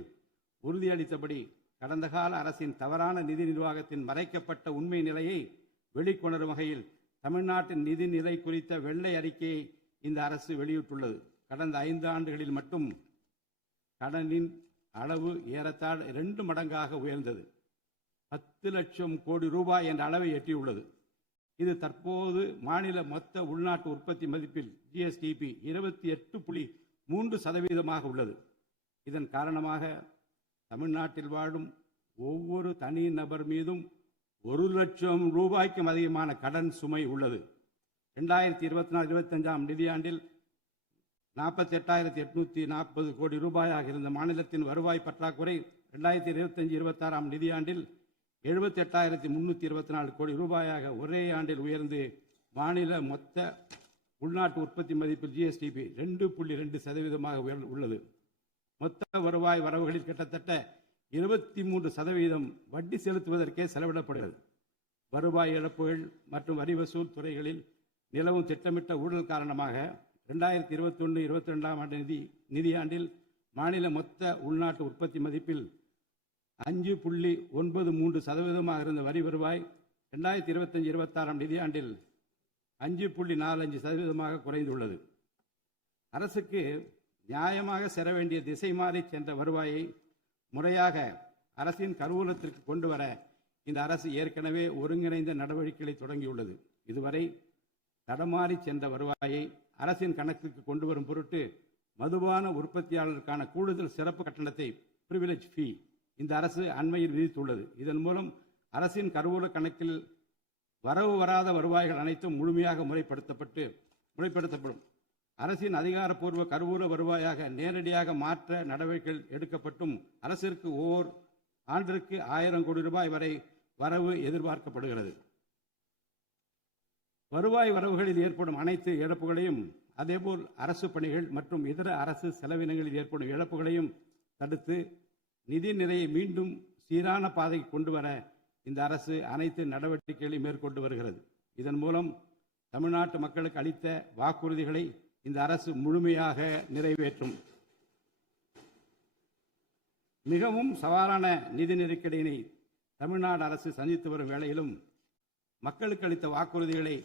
உறுதியளித்தபடி கடந்த கால அரசின் தவறான நிதி நிர்வாகத்தின் மறைக்கப்பட்ட உண்மை நிலையை வெளிக்கொணரும் வகையில் தமிழ்நாட்டின் நிதி நிலை குறித்த வெள்ளை அறிக்கையை இந்த அரசு வெளியிட்டுள்ளது. கடந்த 5 ஆண்டுகளில் மட்டும் கடனின் அளவு ஏறத்தாழ 2 மடங்காக உயர்ந்தது. 10 லட்சம் கோடி ரூபாய் என்ற அளவை எட்டியுள்ளது. இது தற்போது மாநில மொத்த உள்நாட்டு உற்பத்தி மதிப்பில் GSDP 28.3% உள்ளது. இதன் காரணமாக தமிழ்நாட்டில் வாழும் ஒவ்வொரு தனி நபர் மீதும் 1 லட்சம் ரூபாய்க்கும் அதிகமான கடன் சுமை உள்ளது. 2024-25 நிதியாண்டில் 48,840 கோடி ரூபாயாக இருந்த மாநிலத்தின் வருவாய் பற்றாக்குறை 2025-26 நிதியாண்டில் 78,324 கோடி ரூபாயாக ஒரே ஆண்டில் உயர்ந்து மாநில மொத்த உள்நாட்டு உற்பத்தி மதிப்பில் GSDP 2.2% உள்ளது. மொத்த வருவாய் வரவுகளில் கிட்டத்தட்ட 23% வட்டி செலுத்துவதற்கே செலவிடப்படுகிறது. வருவாய் இழப்புகள் மற்றும் வரி வசூல் துறைகளில் நிலவும் திட்டமிட்ட ஊழல் காரணமாக 2021-22 நிதியாண்டில் மாநில மொத்த உள்நாட்டு உற்பத்தி மதிப்பில் 5.93% இருந்த வரி வருவாய் 2025-26 நிதியாண்டில் 5.45% குறைந்துள்ளது. அரசுக்கு நியாயமாக செல்ல வேண்டிய திசை மாறி சென்ற வருவாயை முறையாக அரசின் கருவூலத்திற்கு கொண்டு வர இந்த அரசு ஏற்கனவே ஒருங்கிணைந்த நடவடிக்கைகளை தொடங்கியுள்ளது. இதுவரை தடமாறி சென்ற வருவாயை அரசின் கணக்கிற்கு கொண்டு வரும் பொருட்டு மதுபான உற்பத்தியாளருக்கான கூடுதல் சிறப்பு கட்டணத்தை பிரிவிலேஜ் ஃபீ இந்த அரசு அண்மையில் விதித்துள்ளது. இதன் மூலம் அரசின் கருவூல கணக்கில் வரவு வராத வருவாய்கள் அனைத்தும் முழுமையாக முறைப்படுத்தப்படும். அரசின் அதிகாரப்பூர்வ கருவூல வருவாயாக நேரடியாக மாற்ற நடவடிக்கைகள் எடுக்கப்பட்டும் அரசிற்கு ஓர் ஆண்டிற்கு 1000 கோடி ரூபாய் வரை வரவு எதிர்பார்க்கப்படுகிறது. வருவாய் வரவுகளில் ஏற்படும் அனைத்து இழப்புகளையும் அதேபோல் அரசு பணிகள் மற்றும் இதர அரசு செலவினங்களில் ஏற்படும் இழப்புகளையும் தடுத்து நிதி நிலையை மீண்டும் சீரான பாதைக்கு கொண்டு வர இந்த அரசு அனைத்து நடவடிக்கைகளையும் மேற்கொண்டு வருகிறது. இதன் மூலம் தமிழ்நாட்டு மக்களுக்கு அளித்த வாக்குறுதிகளை இந்த அரசு முழுமையாக நிறைவேற்றும். மிகவும் சவாலான நிதி நெருக்கடியினை தமிழ்நாடு அரசு சந்தித்து வரும் வேளையிலும் மக்களுக்கு அளித்த வாக்குறுதிகளை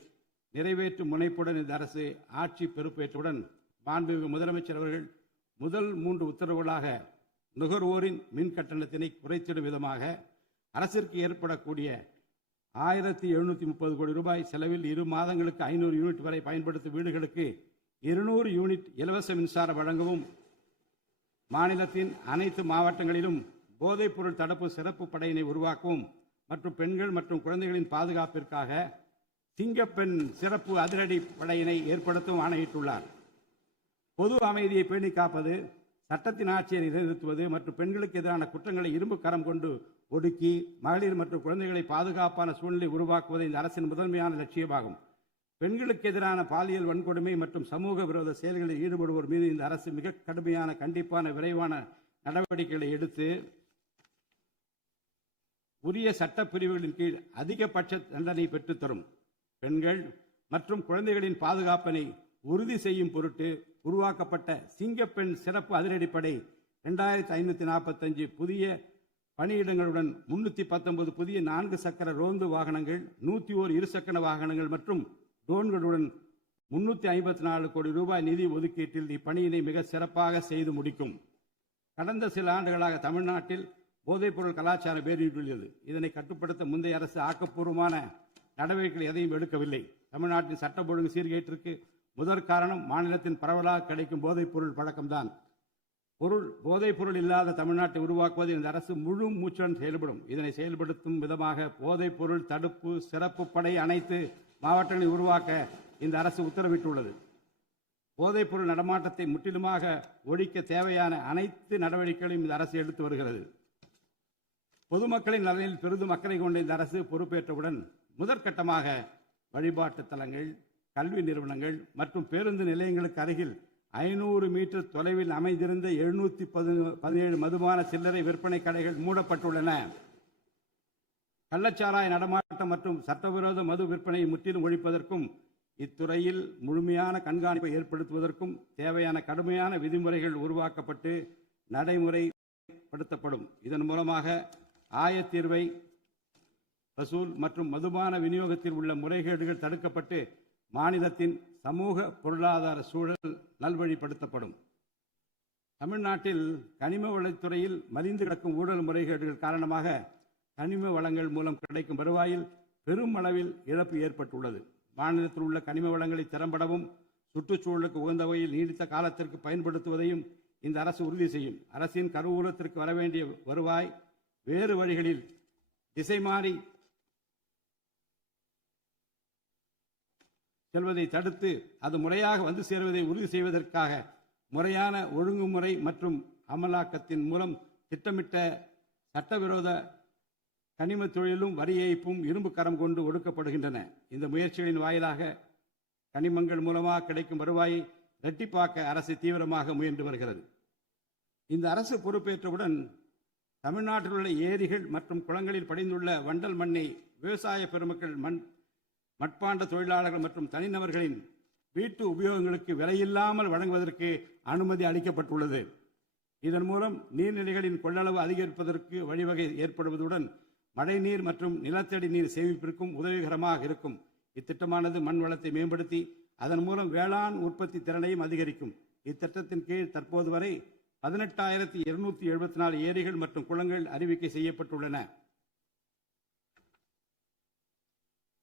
நிறைவேற்றும் முனைப்புடன் இந்த அரசு ஆட்சி பொறுப்பேற்றவுடன் மாண்புமிகு முதலமைச்சர் அவர்கள் முதல் 3 உத்தரவுகளாக நுகர்வோரின் மின் கட்டணத்தினை குறைத்திடும் விதமாக அரசிற்கு ஏற்படக்கூடிய 1730 கோடி ரூபாய் செலவில் 2 மாதங்களுக்கு 500 யூனிட் வரை பயன்படுத்தும் வீடுகளுக்கு 200 யூனிட் இலவச மின்சாரம் வழங்கவும், மாநிலத்தின் அனைத்து மாவட்டங்களிலும் போதைப்பொருள் தடுப்பு சிறப்பு படையினை உருவாக்கவும் மற்றும் பெண்கள் மற்றும் குழந்தைகளின் பாதுகாப்பிற்காக சிங்கப்பெண் சிறப்பு அதிரடி படையினை ஏற்படுத்தவும் ஆணையிட்டுள்ளார். பொது அமைதியை பேணி காப்பது, சட்டத்தின் ஆட்சியை நிலைநிறுத்துவது மற்றும் பெண்களுக்கு எதிரான குற்றங்களை இரும்பு கரம் கொண்டு ஒடுக்கி மகளிர் மற்றும் குழந்தைகளை பாதுகாப்பான சூழ்நிலை உருவாக்குவது இந்த அரசின் முதன்மையான லட்சியமாகும். பெண்களுக்கு எதிரான பாலியல் வன்கொடுமை மற்றும் சமூக விரோத செயல்களில் ஈடுபடுவோர் மீது இந்த அரசு மிக கடுமையான கண்டிப்பான விரைவான நடவடிக்கைகளை எடுத்து உரிய சட்ட பிரிவுகளின் கீழ் அதிகபட்ச தண்டனை பெற்றுத்தரும். பெண்கள் மற்றும் குழந்தைகளின் பாதுகாப்பினை உறுதி செய்யும் பொருட்டு உருவாக்கப்பட்ட சிங்கப்பெண் சிறப்பு அதிரடிப்படை 2545 புதிய பணியிடங்களுடன் 319 புதிய 4 சக்கர ரோந்து வாகனங்கள், 101 இருசக்கர வாகனங்கள் மற்றும் ட்ரோன்களுடன் 354 கோடி ரூபாய் நிதி ஒதுக்கீட்டில் இப்பணியினை மிக சிறப்பாக செய்து முடிக்கும். கடந்த சில ஆண்டுகளாக தமிழ்நாட்டில் போதைப்பொருள் கலாச்சாரம் வேரூன்றியுள்ளது. இதனை கட்டுப்படுத்த முந்தைய அரசு ஆக்கப்பூர்வமான நடவடிக்கைகள் எதையும் எடுக்கவில்லை. தமிழ்நாட்டின் சட்டம் ஒழுங்கு சீர்கேட்டிற்கு முதற் காரணம் மாநிலத்தின் பரவலாக கிடைக்கும் போதைப்பொருள் பழக்கம்தான். போதைப்பொருள் இல்லாத தமிழ்நாட்டை உருவாக்குவது இந்த அரசு முழு மூச்சுடன் செயல்படும். இதனை செயல்படுத்தும் விதமாக போதைப்பொருள் தடுப்பு சிறப்பு படை அனைத்து மாவட்டங்களை உருவாக்க இந்த அரசு உத்தரவிட்டுள்ளது. போதைப்பொருள் நடமாட்டத்தை முற்றிலுமாக ஒழிக்க தேவையான அனைத்து நடவடிக்கைகளையும் இந்த அரசு எடுத்து வருகிறது. பொதுமக்களின் நலனில் பெரிதும் அக்கறை கொண்ட இந்த அரசு பொறுப்பேற்றவுடன் முதற்கட்டமாக வழிபாட்டு தலங்கள், கல்வி நிறுவனங்கள் மற்றும் பேருந்து நிலையங்களுக்கு அருகில் 500 மீட்டர் தொலைவில் அமைந்திருந்த 717 மதுபான சில்லறை விற்பனை கடைகள் மூடப்பட்டுள்ளன. கள்ளச்சாராய நடமாட்டம் மற்றும் சட்டவிரோத மது விற்பனையை முற்றிலும் ஒழிப்பதற்கும் இத்துறையில் முழுமையான கண்காணிப்பை ஏற்படுத்துவதற்கும் தேவையான கடுமையான விதிமுறைகள் உருவாக்கப்பட்டு நடைமுறைப்படுத்தப்படும். இதன் மூலமாக ஆயத்தீர்வை வசூல் மற்றும் மதுபான விநியோகத்தில் உள்ள முறைகேடுகள் தடுக்கப்பட்டு மாநிலத்தின் சமூக பொருளாதார சூழல் நல்வழிப்படுத்தப்படும். தமிழ்நாட்டில் கனிம வளத்துறையில் மலிந்து கிடக்கும் ஊழல் முறைகேடுகள் காரணமாக கனிம வளங்கள் மூலம் கிடைக்கும் வருவாயில் பெரும் அளவில் இழப்பு ஏற்பட்டுள்ளது. மாநிலத்தில் உள்ள கனிம வளங்களை திறம்படவும் சுற்றுச்சூழலுக்கு உகந்த வகையில் நீடித்த காலத்திற்கு பயன்படுத்துவதையும் இந்த அரசு உறுதி செய்யும். அரசின் கருவூலத்திற்கு வரவேண்டிய வருவாய் வேறு வழிகளில் திசை மாறி செல்வதை தடுத்து அது முறையாக வந்து சேருவதை உறுதி செய்வதற்காக முறையான ஒழுங்குமுறை மற்றும் அமலாக்கத்தின் மூலம் திட்டமிட்ட சட்டவிரோத கனிம தொழிலும் வரி ஏய்ப்பும் இரும்பு கரம் கொண்டு ஒடுக்கப்படுகின்றன. இந்த முயற்சிகளின் வாயிலாக கனிமங்கள் மூலமாக கிடைக்கும் வருவாயை இரட்டிப்பாக்க அரசு தீவிரமாக முயன்று வருகிறது. இந்த அரசு பொறுப்பேற்றவுடன் தமிழ்நாட்டில் உள்ள ஏரிகள் மற்றும் குளங்களில் படிந்துள்ள வண்டல் மண்ணை விவசாய பெருமக்கள், மட்பாண்ட தொழிலாளர்கள் மற்றும் தனிநபர்களின் வீட்டு உபயோகங்களுக்கு விலையில்லாமல் வழங்குவதற்கு அனுமதி அளிக்கப்பட்டுள்ளது. இதன் மூலம் நீர்நிலைகளின் கொள்ளளவு அதிகரிப்பதற்கு வழிவகை ஏற்படுவதுடன் மழைநீர் மற்றும் நிலத்தடி நீர் சேமிப்பிற்கும் உதவிகரமாக இருக்கும். இத்திட்டமானது மண் வளத்தை மேம்படுத்தி அதன் மூலம் வேளாண் உற்பத்தி திறனையும் அதிகரிக்கும். இத்திட்டத்தின் கீழ் தற்போது வரை 18,274 ஏரிகள் மற்றும் குளங்கள் அறிவிக்கை செய்யப்பட்டுள்ளன.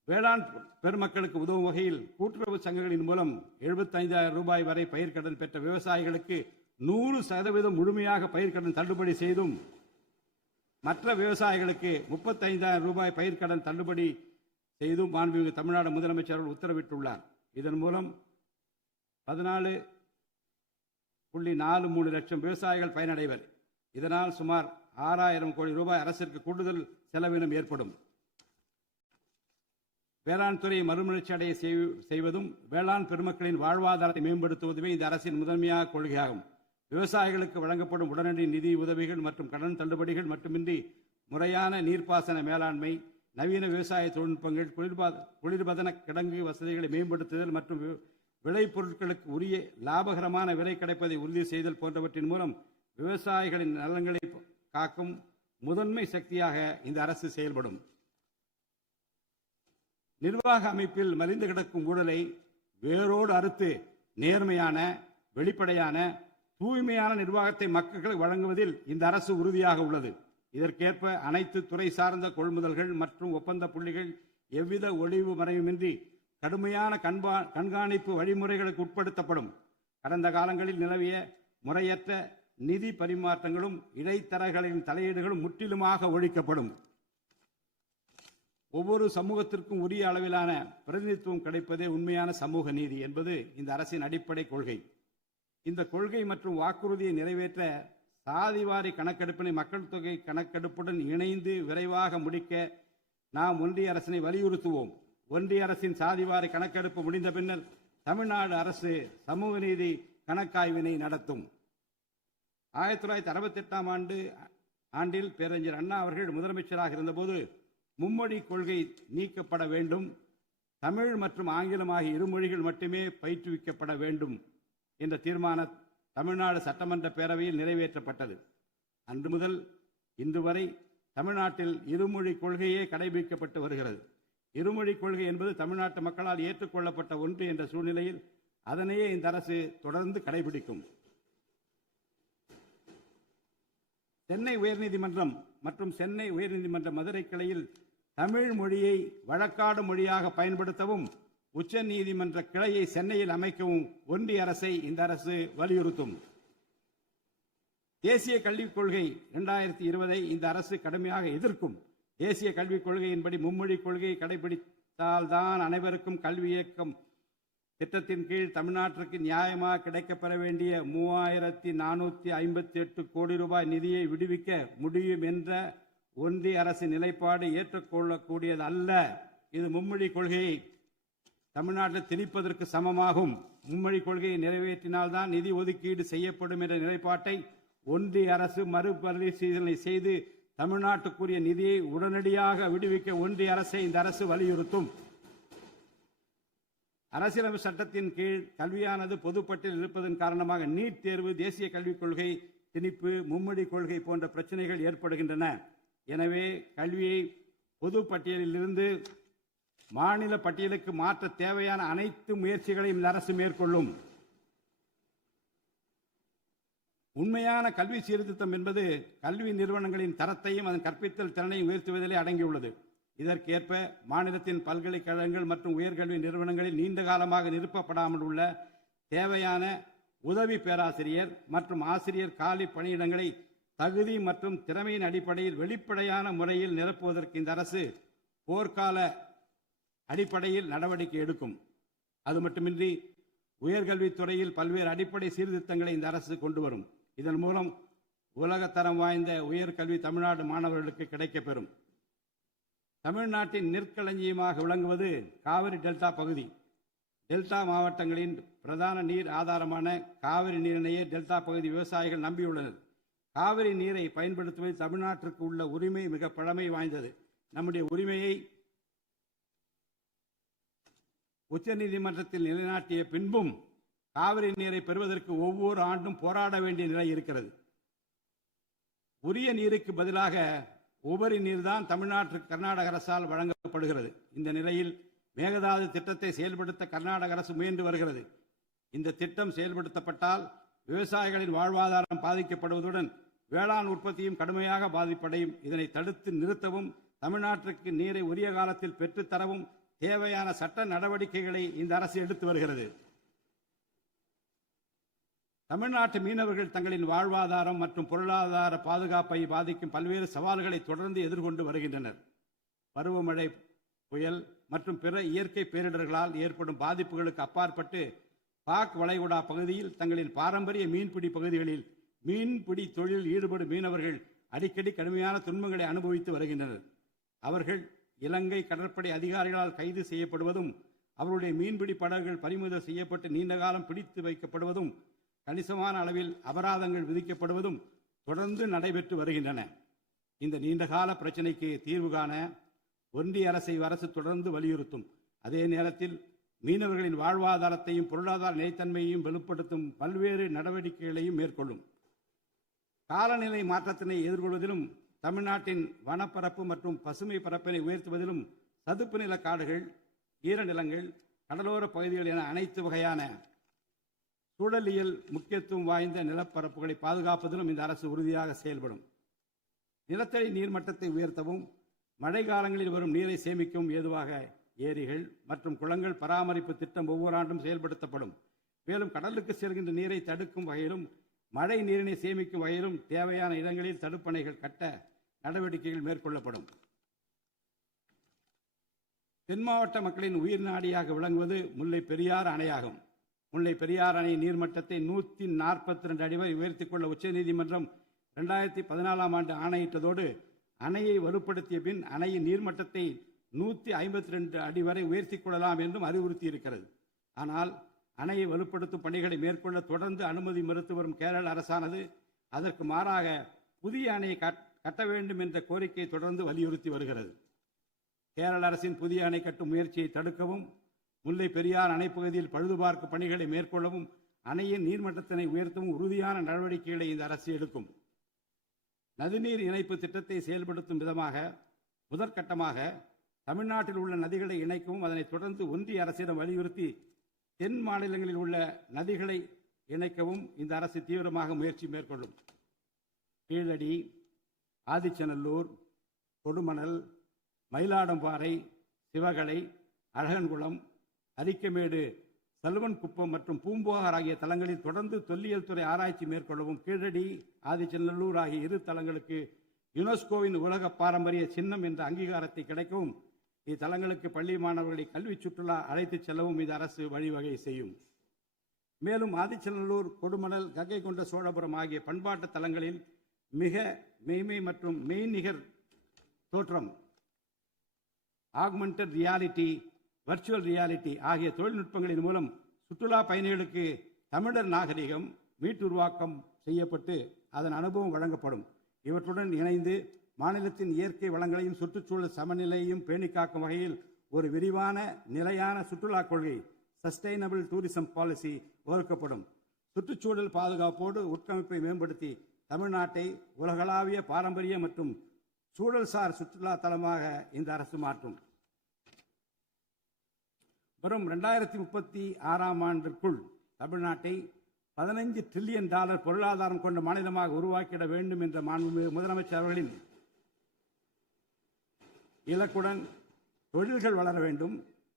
வேளாண் பெருமக்களுக்கு உதவும் வகையில் கூட்டுறவு சங்கங்களின் மூலம் 75,000 ரூபாய் வரை பயிர்க்கடன் பெற்ற விவசாயிகளுக்கு 100% முழுமையாக பயிர்க்கடன் தள்ளுபடி செய்தும், மற்ற விவசாயிகளுக்கு 35,000 ரூபாய் பயிர்க்கடன் தள்ளுபடி செய்தும் மாண்புமிகு தமிழ்நாடு முதலமைச்சர் அவர்கள் உத்தரவிட்டுள்ளார். இதன் மூலம் 14.43 லட்சம் விவசாயிகள் பயனடைவர். இதனால் சுமார் 6,000 கோடி ரூபாய் அரசிற்கு கூடுதல் செலவினம் ஏற்படும். வேளாண் துறையை மறுமலர்ச்சி அடைய செய்வதும் வேளாண் பெருமக்களின் வாழ்வாதாரத்தை மேம்படுத்துவதுமே இந்த அரசின் முதன்மையாக கொள்கையாகும். விவசாயிகளுக்கு வழங்கப்படும் உடனடி நிதி உதவிகள் மற்றும் கடன் தள்ளுபடிகள் மட்டுமின்றி முறையான நீர்ப்பாசன மேலாண்மை, நவீன விவசாய தொழில்நுட்பங்கள், குளிர்பதன கிடங்கு வசதிகளை மேம்படுத்துதல் மற்றும் விளைபொருட்களுக்கு உரிய லாபகரமான விலை கிடைப்பதை உறுதி செய்தல் போன்றவற்றின் மூலம் விவசாயிகளின் நலன்களை காக்கும் முதன்மை சக்தியாக இந்த அரசு செயல்படும். நிர்வாக அமைப்பில் மலிந்து கிடக்கும் ஊழலை வேரோடு அறுத்து நேர்மையான, வெளிப்படையான, தூய்மையான நிர்வாகத்தை மக்களுக்கு வழங்குவதில் இந்த அரசு உறுதியாக உள்ளது. இதற்கேற்ப அனைத்து துறை சார்ந்த கொள்முதல்கள் மற்றும் ஒப்பந்த புள்ளிகள் எவ்வித ஒளிவு மறைவுமின்றி கடுமையான கண்காணிப்பு வழிமுறைகளுக்கு உட்படுத்தப்படும். கடந்த காலங்களில் நிலவிய முறையற்ற நிதி பரிமாற்றங்களும் இடைத்தரகர்களின் தலையீடுகளும் முற்றிலுமாக ஒழிக்கப்படும். ஒவ்வொரு சமூகத்திற்கும் உரிய அளவிலான பிரதிநிதித்துவம் கிடைப்பதே உண்மையான சமூக நீதி என்பது இந்த அரசின் அடிப்படை கொள்கை. இந்த கொள்கை மற்றும் வாக்குறுதியை நிறைவேற்ற சாதிவாரி கணக்கெடுப்பினை மக்கள் தொகை கணக்கெடுப்புடன் இணைந்து விரைவாக முடிக்க நாம் ஒன்றிய அரசினை வலியுறுத்துவோம். ஒன்றிய அரசின் சாதிவாரி கணக்கெடுப்பு முடிந்த பின்னர் தமிழ்நாடு அரசு சமூக நீதி கணக்காய்வினை நடத்தும். 1968 ஆண்டில் பேரறிஞர் அண்ணா அவர்கள் முதலமைச்சராக இருந்தபோது மும்மொழி கொள்கை நீக்கப்பட வேண்டும், தமிழ் மற்றும் ஆங்கிலம் ஆகிய இருமொழிகள் மட்டுமே பயிற்றுவிக்கப்பட வேண்டும் என்ற தீர்மானம் தமிழ்நாடு சட்டமன்ற பேரவையில் நிறைவேற்றப்பட்டது. அன்று முதல் இன்று வரை தமிழ்நாட்டில் இருமொழி கொள்கையே கடைபிடிக்கப்பட்டு வருகிறது. இருமொழி கொள்கை என்பது தமிழ்நாட்டு மக்களால் ஏற்றுக்கொள்ளப்பட்ட ஒன்று என்ற சூழ்நிலையில் அதனையே இந்த அரசு தொடர்ந்து கடைபிடிக்கும். சென்னை உயர்நீதிமன்றம் மற்றும் சென்னை உயர்நீதிமன்ற மதுரை கிளையில் தமிழ் மொழியை வழக்காடு மொழியாக பயன்படுத்தவும் உச்ச நீதிமன்ற கிளையை சென்னையில் அமைக்கவும் ஒன்றிய அரசை இந்த அரசு வலியுறுத்தும். தேசிய கல்விக் கொள்கை 2020 இந்த அரசு கடுமையாக எதிர்க்கும். தேசிய கல்விக் கொள்கையின்படி மும்மொழி கொள்கையை கடைபிடித்தால்தான் அனைவருக்கும் கல்வி இயக்கம் திட்டத்தின் கீழ் தமிழ்நாட்டிற்கு நியாயமாக கிடைக்கப்பெற வேண்டிய 3458 கோடி ரூபாய் நிதியை விடுவிக்க முடியும் என்ற ஒன்றிய அரசின் நிலைப்பாடு ஏற்றுக்கொள்ளக்கூடியது அல்ல. இது மும்மொழி கொள்கையை தமிழ்நாட்டில் திணிப்பதற்கு சமமாகும். மும்மொழி கொள்கையை நிறைவேற்றினால்தான் நிதி ஒதுக்கீடு செய்யப்படும் என்ற நிலைப்பாட்டை ஒன்றிய அரசு மறுபரிசீலனை செய்து தமிழ்நாட்டுக்குரிய நிதியை உடனடியாக விடுவிக்க ஒன்றிய அரசை இந்த அரசு வலியுறுத்தும். அரசியலமைப்பு சட்டத்தின் கீழ் கல்வியானது பொதுப்பட்டியலில் இருப்பதன் காரணமாக நீட் தேர்வு, தேசிய கல்விக் கொள்கை திணிப்பு, மும்மொழி கொள்கை போன்ற பிரச்சனைகள் ஏற்படுகின்றன. எனவே கல்வியை பொது பட்டியலில் இருந்து மாநில பட்டியலுக்கு மாற்ற தேவையான அனைத்து முயற்சிகளையும் இந்த அரசு மேற்கொள்ளும். உண்மையான கல்வி சீர்திருத்தம் என்பது கல்வி நிறுவனங்களின் தரத்தையும் அதன் கற்பித்தல் திறனையும் உயர்த்துவதிலே அடங்கியுள்ளது. இதற்கேற்ப மாநிலத்தின் பல்கலைக்கழகங்கள் மற்றும் உயர்கல்வி நிறுவனங்களில் நீண்ட காலமாக நிரப்பப்படாமல் உள்ள தேவையான உதவி பேராசிரியர் மற்றும் ஆசிரியர் காலி பணியிடங்களை தகுதி மற்றும் திறமையின் அடிப்படையில் வெளிப்படையான முறையில் நிரப்புவதற்கு இந்த அரசு போர்க்கால அடிப்படையில் நடவடிக்கை எடுக்கும். அது மட்டுமின்றி உயர்கல்வித்துறையில் பல்வேறு அடிப்படை சீர்திருத்தங்களை இந்த அரசு கொண்டு வரும். இதன் மூலம் உலகத்தரம் வாய்ந்த உயர்கல்வி தமிழ்நாடு மாணவர்களுக்கு கிடைக்கப்பெறும். தமிழ்நாட்டின் நெற்களஞ்சியமாக விளங்குவது காவிரி டெல்டா பகுதி. டெல்டா மாவட்டங்களின் பிரதான நீர் ஆதாரமான காவிரி நீரினையே டெல்டா பகுதி விவசாயிகள் நம்பியுள்ளனர். காவிரி நீரை பயன்படுத்துவது தமிழ்நாட்டிற்கு உள்ள உரிமை மிக பழமை வாய்ந்தது. நம்முடைய உரிமையை உச்சநீதிமன்றத்தில் நிலைநாட்டிய பின்பும் காவிரி நீரை பெறுவதற்கு ஒவ்வொரு ஆண்டும் போராட வேண்டிய நிலை இருக்கிறது. உரிய நீருக்கு பதிலாக உபரி நீர்தான் தமிழ்நாட்டிற்கு கர்நாடக அரசால் வழங்கப்படுகிறது. இந்த நிலையில் மேகதாது திட்டத்தை செயல்படுத்த கர்நாடக அரசு முயன்று வருகிறது. இந்த திட்டம் செயல்படுத்தப்பட்டால் விவசாயிகளின் வாழ்வாதாரம் பாதிக்கப்படுவதுடன் வேளாண் உற்பத்தியும் கடுமையாக பாதிப்படையும். இதனை தடுத்து நிறுத்தவும் தமிழ்நாட்டிற்கு நீரை உரிய காலத்தில் பெற்றுத்தரவும் தேவையான சட்ட நடவடிக்கைகளை இந்த அரசு எடுத்து வருகிறது. தமிழ்நாட்டு மீனவர்கள் தங்களின் வாழ்வாதாரம் மற்றும் பொருளாதார பாதுகாப்பை பாதிக்கும் பல்வேறு சவால்களை தொடர்ந்து எதிர்கொண்டு வருகின்றனர். பருவமழை, புயல் மற்றும் பிற இயற்கை பேரிடர்களால் ஏற்படும் பாதிப்புகளுக்கு அப்பாற்பட்டு பாக் வளைகுடா பகுதியில் தங்களின் பாரம்பரிய மீன்பிடி பகுதிகளில் மீன்பிடி தொழிலில் ஈடுபடும் மீனவர்கள் அடிக்கடி கடுமையான துன்பங்களை அனுபவித்து வருகின்றனர். அவர்கள் இலங்கை கடற்படை அதிகாரிகளால் கைது செய்யப்படுவதும் அவருடைய மீன்பிடி படகுகள் பறிமுதல் செய்யப்பட்டு நீண்ட காலம் பிடித்து வைக்கப்படுவதும் கணிசமான அளவில் அபராதங்கள் விதிக்கப்படுவதும் தொடர்ந்து நடைபெற்று வருகின்றன. இந்த நீண்டகால பிரச்சினைக்கு தீர்வு காண ஒன்றிய அரசை அரசு தொடர்ந்து வலியுறுத்தும். அதே நேரத்தில் மீனவர்களின் வாழ்வாதாரத்தையும் பொருளாதார நிலைத்தன்மையையும் வலுப்படுத்தும் பல்வேறு நடவடிக்கைகளையும் மேற்கொள்ளும். காலநிலை மாற்றத்தினை எதிர்கொள்வதிலும் தமிழ்நாட்டின் வனப்பரப்பு மற்றும் பசுமை பரப்பினை உயர்த்துவதிலும் சதுப்பு நில காடுகள், ஈரநிலங்கள், கடலோர பகுதிகள் என அனைத்து வகையான சூழலியல் முக்கியத்துவம் வாய்ந்த நிலப்பரப்புகளை பாதுகாப்பதிலும் இந்த அரசு உறுதியாக செயல்படும். நிலத்தடி நீர்மட்டத்தை உயர்த்தவும் மழை காலங்களில் வரும் நீரை சேமிக்கவும் ஏதுவாக ஏரிகள் மற்றும் குளங்கள் பராமரிப்பு திட்டம் ஒவ்வொரு ஆண்டும் செயல்படுத்தப்படும். மேலும் கடலுக்கு செல்கின்ற நீரை தடுக்கும் வகையிலும் மழை நீரினை சேமிக்கும் வகையிலும் தேவையான இடங்களில் தடுப்பணைகள் கட்ட நடவடிக்கைகள் மேற்கொள்ளப்படும். தென் மாவட்ட மக்களின் உயிர் நாடியாக விளங்குவது முல்லை பெரியாறு அணையாகும். முல்லை பெரியாறு அணை நீர்மட்டத்தை 142 அடி வரை உயர்த்திக் கொள்ள உச்சநீதிமன்றம் 2014 ஆண்டு ஆணையிட்டதோடு அணையை வலுப்படுத்திய பின் அணையின் நீர்மட்டத்தை 152 அடி வரை உயர்த்திக் கொள்ளலாம் என்றும் அறிவுறுத்தி இருக்கிறது. ஆனால் அணையை வலுப்படுத்தும் பணிகளை மேற்கொள்ள தொடர்ந்து அனுமதி மறுத்து வரும் கேரள அரசானது அதற்கு மாறாக புதிய அணையை கட்ட வேண்டும் என்ற கோரிக்கையை தொடர்ந்து வலியுறுத்தி வருகிறது. கேரள அரசின் புதிய அணை கட்டும் முயற்சியை தடுக்கவும், முல்லை பெரியார் அணைப்பகுதியில் பழுதுபார்க்கும் பணிகளை மேற்கொள்ளவும், அணையின் நீர்மட்டத்தினை உயர்த்தவும் உறுதியான நடவடிக்கைகளை இந்த அரசு எடுக்கும். நதிநீர் இணைப்பு திட்டத்தை செயல்படுத்தும் விதமாக முதற்கட்டமாக தமிழ்நாட்டில் உள்ள நதிகளை இணைக்கவும், அதனைத் தொடர்ந்து ஒன்றிய அரசிடம் வலியுறுத்தி தென் மாநிலங்களில் உள்ள நதிகளை இணைக்கவும் இந்த அரசு தீவிரமாக முயற்சி மேற்கொள்ளும். கீழடி, ஆதிச்சநல்லூர், கொடுமணல், மயிலாடம்பாறை, சிவகலை, அழகன்குளம், அரிக்கமேடு, செல்வன்குப்பம் மற்றும் பூம்புகார் ஆகிய தலங்களில் தொடர்ந்து தொல்லியல் துறை ஆராய்ச்சி மேற்கொள்ளவும், கீழடி, ஆதிச்சநல்லூர் ஆகிய இரு தலங்களுக்கு யுனெஸ்கோவின் உலக பாரம்பரிய சின்னம் என்ற அங்கீகாரத்தை கிடைக்கவும், இத்தலங்களுக்கு பள்ளி மாணவர்களை கல்வி சுற்றுலா அழைத்துச் செல்லவும் இந்த அரசு வழிவகை செய்யும். மேலும் ஆதிச்சநல்லூர், கொடுமணல், கங்கை கொண்ட சோழபுரம் ஆகிய பண்பாட்டு தலங்களில் மிக மெய்மை மற்றும் மெய்நிகர் தோற்றம், ஆக்மெண்டட் ரியாலிட்டி, வர்ச்சுவல் ரியாலிட்டி ஆகிய தொழில்நுட்பங்களின் மூலம் சுற்றுலா பயணிகளுக்கு தமிழர் நாகரிகம் மீட்டுருவாக்கம் செய்யப்பட்டு அதன் அனுபவம் வழங்கப்படும். இவற்றுடன் இணைந்து மாநிலத்தின் இயற்கை வளங்களையும் சுற்றுச்சூழல் சமநிலையையும் பேணிக்காக்கும் வகையில் ஒரு விரிவான நிலையான சுற்றுலா கொள்கை, சஸ்டைனபிள் டூரிசம் பாலிசி வகுக்கப்படும். சுற்றுச்சூழல் பாதுகாப்போடு உட்கமைப்பை மேம்படுத்தி தமிழ்நாட்டை உலகளாவிய பாரம்பரிய மற்றும் சூழல்சார் சுற்றுலா தலமாக இந்த அரசு மாற்றும். வரும் 2036ஆம் ஆண்டிற்குள் தமிழ்நாட்டை $15 டிரில்லியன் பொருளாதாரம் கொண்ட மாநிலமாக உருவாக்கிட வேண்டும் என்ற முதலமைச்சர் அவர்களின் இலக்குடன் தொழில்கள் வளர வேண்டும்,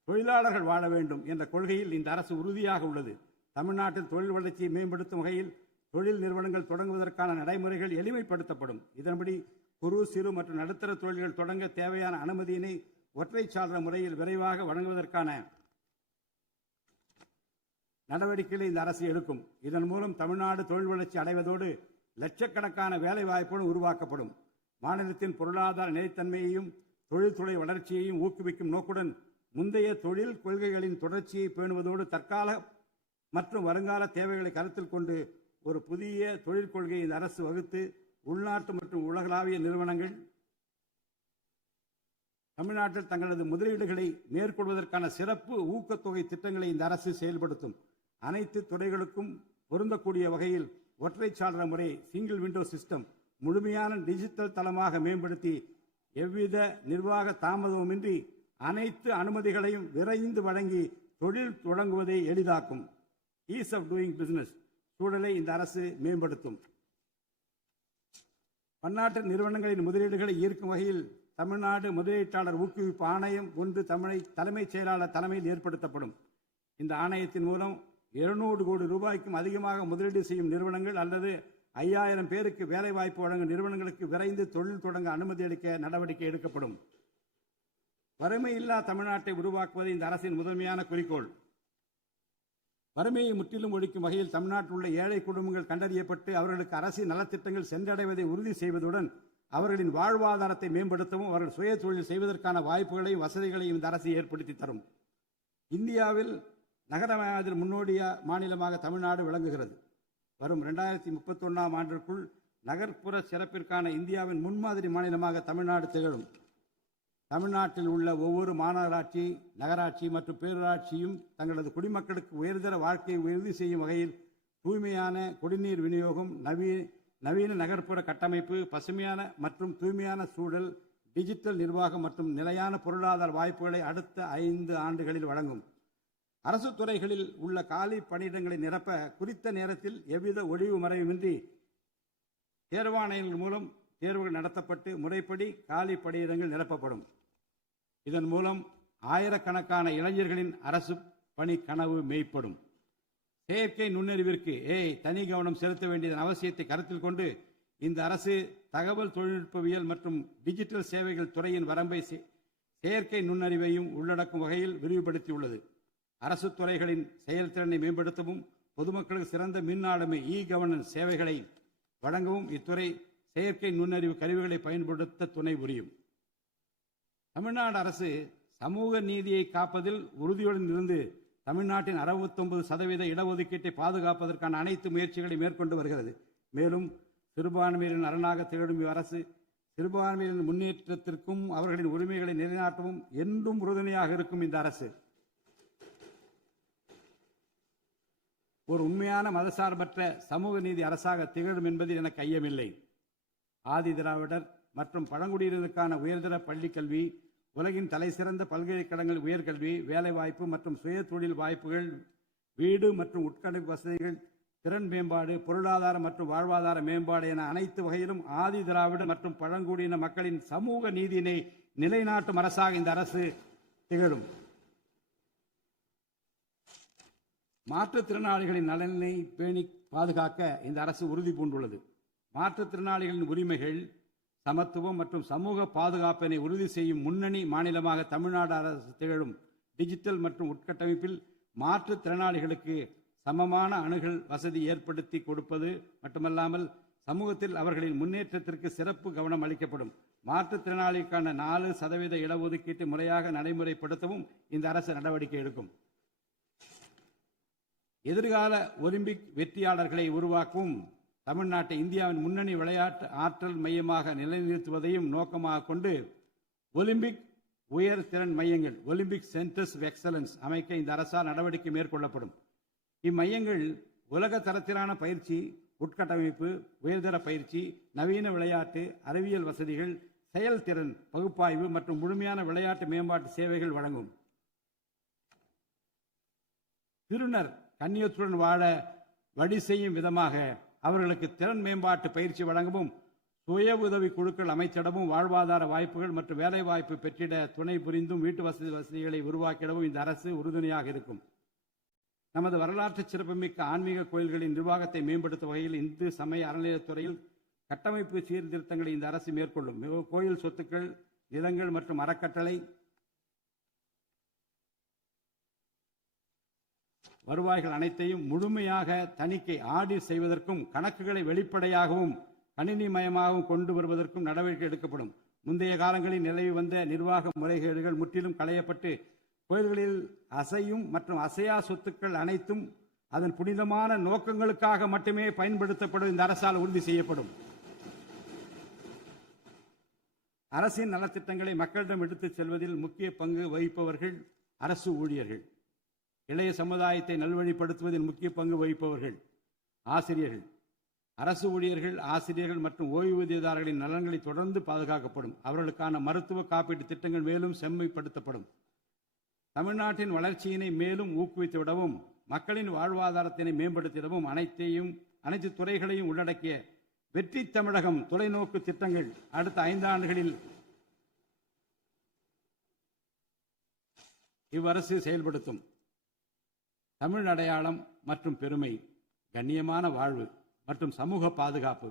தொழிலாளர்கள் வாழ வேண்டும் என்ற கொள்கையில் இந்த அரசு உறுதியாக உள்ளது. தமிழ்நாட்டில் தொழில் வளர்ச்சியை மேம்படுத்தும் வகையில் தொழில் நிறுவனங்கள் தொடங்குவதற்கான நடைமுறைகள் எளிமைப்படுத்தப்படும். இதன்படி குறு, சிறு மற்றும் நடுத்தர தொழில்கள் தொடங்க தேவையான அனுமதியினை ஒற்றைச்சாளர முறையில் விரைவாக வழங்குவதற்கான நடவடிக்கைகளை இந்த அரசு எடுக்கும். இதன் மூலம் தமிழ்நாடு தொழில் வளர்ச்சி அடைவதோடு லட்சக்கணக்கான வேலை வாய்ப்புகள் உருவாக்கப்படும். மாநிலத்தின் பொருளாதார நிலைத்தன்மையையும் தொழில்துறை வளர்ச்சியையும் ஊக்குவிக்கும் நோக்குடன் முந்தைய தொழில் கொள்கைகளின் தொடர்ச்சியை பேணுவதோடு தற்கால மற்றும் வருங்கால தேவைகளை கருத்தில் கொண்டு ஒரு புதிய தொழில் கொள்கையை இந்த அரசு வகுத்து உள்நாட்டு மற்றும் உலகளாவிய நிறுவனங்கள் தமிழ்நாட்டில் தங்களது முதலீடுகளை மேற்கொள்வதற்கான சிறப்பு ஊக்கத்தொகை திட்டங்களை இந்த அரசு செயல்படுத்தும். அனைத்து துறைகளுக்கும் பொருந்தக்கூடிய வகையில் ஒற்றைச்சாளர முறை, சிங்கிள் விண்டோ சிஸ்டம் முழுமையான டிஜிட்டல் தளமாக மேம்படுத்தி எவ்வித நிர்வாக தாமதமுமின்றி அனைத்து அனுமதிகளையும் விரைந்து வழங்கி தொழில் தொடங்குவதை எளிதாக்கும். ஈஸ் ஆஃப் டூயிங் பிசினஸ் சூழலை இந்த அரசு மேம்படுத்தும். பன்னாட்டு நிறுவனங்களின் முதலீடுகளை ஈர்க்கும் வகையில் தமிழ்நாடு முதலீட்டாளர் ஊக்குவிப்பு ஆணையம் ஒன்று தலைமைச் செயலாளர் தலைமையில் ஏற்படுத்தப்படும். இந்த ஆணையத்தின் மூலம் 200 கோடி ரூபாய்க்கும் அதிகமாக முதலீடு செய்யும் நிறுவனங்கள் அல்லது 5000 பேருக்கு வேலைவாய்ப்பு வழங்கும் நிறுவனங்களுக்கு விரைந்து தொழில் தொடங்க அனுமதி அளிக்க நடவடிக்கை எடுக்கப்படும். வறுமையில்லா தமிழ்நாட்டை உருவாக்குவது இந்த அரசின் முதன்மையான குறிக்கோள். வறுமையை முற்றிலும் ஒழிக்கும் வகையில் தமிழ்நாட்டில் உள்ள ஏழை குடும்பங்கள் கண்டறியப்பட்டு அவர்களுக்கு அரசின் நலத்திட்டங்கள் சென்றடைவதை உறுதி செய்வதுடன் அவர்களின் வாழ்வாதாரத்தை மேம்படுத்தவும் அவர்கள் சுய தொழில் செய்வதற்கான வாய்ப்புகளையும் வசதிகளையும் இந்த அரசு ஏற்படுத்தி தரும். இந்தியாவில் நகரமயமாதல் முன்னோடிய மாநிலமாக தமிழ்நாடு விளங்குகிறது. வரும் 2031ஆம் ஆண்டிற்குள் நகர்ப்புற சிறப்பிற்கான இந்தியாவின் முன்மாதிரி மாநிலமாக தமிழ்நாடு திகழும். தமிழ்நாட்டில் உள்ள ஒவ்வொரு மாநகராட்சி, நகராட்சி மற்றும் பேரூராட்சியும் தங்களது குடிமக்களுக்கு உயர்தர வாழ்க்கையை உறுதி செய்யும் வகையில் தூய்மையான குடிநீர் விநியோகம், நவீன நகர்ப்புற கட்டமைப்பு, பசுமையான மற்றும் தூய்மையான சூழல், டிஜிட்டல் நிர்வாகம் மற்றும் நிலையான பொருளாதார வாய்ப்புகளை அடுத்த 5 ஆண்டுகளில் வழங்கும். அரசு துறைகளில் உள்ள காலி பணியிடங்களை நிரப்ப குறித்த நேரத்தில் எவ்வித ஒளிவு மறைவுமின்றி தேர்வாணையங்கள் மூலம் தேர்வுகள் நடத்தப்பட்டு முறைப்படி காலி பணியிடங்கள் நிரப்பப்படும். இதன் மூலம் ஆயிரக்கணக்கான இளைஞர்களின் அரசு பணி கனவு மெய்ப்படும். செயற்கை நுண்ணறிவிற்கு தனி கவனம் செலுத்த வேண்டியதன் அவசியத்தை கருத்தில் கொண்டு இந்த அரசு தகவல் தொழில்நுட்பவியல் மற்றும் டிஜிட்டல் சேவைகள் துறையின் வரம்பை செயற்கை நுண்ணறிவையும் உள்ளடக்கும் வகையில் விரிவுபடுத்தியுள்ளது. அரசு துறைகளின் செயல்திறனை மேம்படுத்தவும் பொதுமக்களுக்கு சிறந்த மின் ஆளுமை கவர்னன்ஸ் சேவைகளை வழங்கவும் இத்துறை செயற்கை நுண்ணறிவு கருவிகளை பயன்படுத்த துணை புரியும். தமிழ்நாடு அரசு சமூக நீதியை காப்பதில் உறுதியுடன் இருந்து தமிழ்நாட்டின் 69% இடஒதுக்கீட்டை பாதுகாப்பதற்கான அனைத்து முயற்சிகளை மேற்கொண்டு வருகிறது. மேலும் சிறுபான்மையினரின் அரணாக திகழும் அரசு சிறுபான்மையினரின் முன்னேற்றத்திற்கும் அவர்களின் உரிமைகளை நிலைநாட்டவும் என்றும் உறுதுணையாக இருக்கும். இந்த அரசு ஒரு உண்மையான மதசார்பற்ற சமூக நீதி அரசாக திகழும் என்பதில் எனக்கு ஐயமில்லை. ஆதி திராவிடர் மற்றும் பழங்குடியினருக்கான உயர்தர பள்ளிக் கல்வி, உலகின் தலைசிறந்த பல்கலைக்கழகங்கள், உயர்கல்வி, வேலைவாய்ப்பு மற்றும் சுய தொழில் வாய்ப்புகள், வீடு மற்றும் உட்கட்டமைப்பு வசதிகள், திறன் மேம்பாடு, பொருளாதார மற்றும் வாழ்வாதார மேம்பாடு என அனைத்து வகையிலும் ஆதி திராவிடர் மற்றும் பழங்குடியின மக்களின் சமூக நீதியினை நிலைநாட்டும் அரசாக இந்த அரசு திகழும். மாற்றுத்திறனாளிகளின் நலனை பேணி பாதுகாக்க இந்த அரசு உறுதி பூண்டுள்ளது. மாற்றுத்திறனாளிகளின் உரிமைகள், சமத்துவம் மற்றும் சமூக பாதுகாப்பினை உறுதி செய்யும் முன்னணி மாநிலமாக தமிழ்நாடு அரசு திகழும். டிஜிட்டல் மற்றும் உட்கட்டமைப்பில் மாற்றுத்திறனாளிகளுக்கு சமமான அணுகல் வசதி ஏற்படுத்தி கொடுப்பது மட்டுமல்லாமல் சமூகத்தில் அவர்களின் முன்னேற்றத்திற்கு சிறப்பு கவனம் அளிக்கப்படும். மாற்றுத்திறனாளிக்கான 4% இடஒதுக்கீட்டை முறையாக நடைமுறைப்படுத்தவும் இந்த அரசு நடவடிக்கை எடுக்கும். எதிர்கால ஒலிம்பிக் வெற்றியாளர்களை உருவாக்கவும் தமிழ்நாட்டை இந்தியாவின் முன்னணி விளையாட்டு ஆற்றல் மையமாக நிலைநிறுத்துவதையும் நோக்கமாக கொண்டு ஒலிம்பிக் உயர் திறன் மையங்கள், ஒலிம்பிக் சென்டர்ஸ் ஆஃப் எக்ஸலன்ஸ் அமைக்க இந்த அரசால் நடவடிக்கை மேற்கொள்ளப்படும். இம்மையங்கள் உலக தரத்திலான பயிற்சி, உட்கட்டமைப்பு, உயர்தர பயிற்சி, நவீன விளையாட்டு, அறிவியல் வசதிகள், செயல்திறன் பகுப்பாய்வு மற்றும் முழுமையான விளையாட்டு மேம்பாட்டு சேவைகள் வழங்கும். திருநர் கண்ணியத்துடன் வாழ வழி செய்யும் விதமாக அவர்களுக்கு திறன் மேம்பாட்டு பயிற்சி வழங்கவும், சுய உதவி குழுக்கள் அமைத்திடவும், வாழ்வாதார வாய்ப்புகள் மற்றும் வேலை வாய்ப்பு பெற்றிட துணை புரிந்தும் வீட்டு வசதிகளை உருவாக்கிடவும் இந்த அரசு உறுதுணையாக இருக்கும். நமது வரலாற்று சிறப்புமிக்க ஆன்மீக கோயில்களின் நிர்வாகத்தை மேம்படுத்தும் வகையில் இந்து சமய அறநிலையத்துறையில் கட்டமைப்பு சீர்திருத்தங்களை இந்த அரசு மேற்கொள்ளும். கோயில் சொத்துக்கள், நிலங்கள் மற்றும் அறக்கட்டளை வருவாய்கள் அனைத்தையும் முழுமையாக தணிக்கை ஆடிட் செய்வதற்கும் கணக்குகளை வெளிப்படையாகவும் கணினிமயமாகவும் கொண்டு வருவதற்கும் நடவடிக்கை எடுக்கப்படும். முந்தைய காலங்களில் நிலவி வந்த நிர்வாக முறைகேடுகள் முற்றிலும் களையப்பட்டு கோயில்களில் அசையும் மற்றும் அசையா சொத்துக்கள் அனைத்தும் அதன் புனிதமான நோக்கங்களுக்காக மட்டுமே பயன்படுத்தப்படும் இந்த அரசால் உறுதி செய்யப்படும். அரசின் நலத்திட்டங்களை மக்களிடம் எடுத்துச் செல்வதில் முக்கிய பங்கு வகிப்பவர்கள் அரசு ஊழியர்கள். இளைய சமுதாயத்தை நல்வழிப்படுத்துவதில் முக்கிய பங்கு வகிப்பவர்கள் ஆசிரியர்கள். அரசு ஊழியர்கள், ஆசிரியர்கள் மற்றும் ஓய்வூதியதாரர்களின் நலன்களை தொடர்ந்து பாதுகாக்கப்படும். அவர்களுக்கான மருத்துவ காப்பீட்டு திட்டங்கள் மேலும் செம்மைப்படுத்தப்படும். தமிழ்நாட்டின் வளர்ச்சியினை மேலும் ஊக்குவித்துவிடவும், மக்களின் வாழ்வாதாரத்தினை மேம்படுத்திடவும் அனைத்து துறைகளையும் உள்ளடக்கிய வெற்றி தமிழகம் தொலைநோக்கு திட்டங்கள் அடுத்த 5 ஆண்டுகளில் இவ்வரசு செயல்படுத்தும். தமிழ் அடையாளம் மற்றும் பெருமை, கண்ணியமான வாழ்வு மற்றும் சமூக பாதுகாப்பு,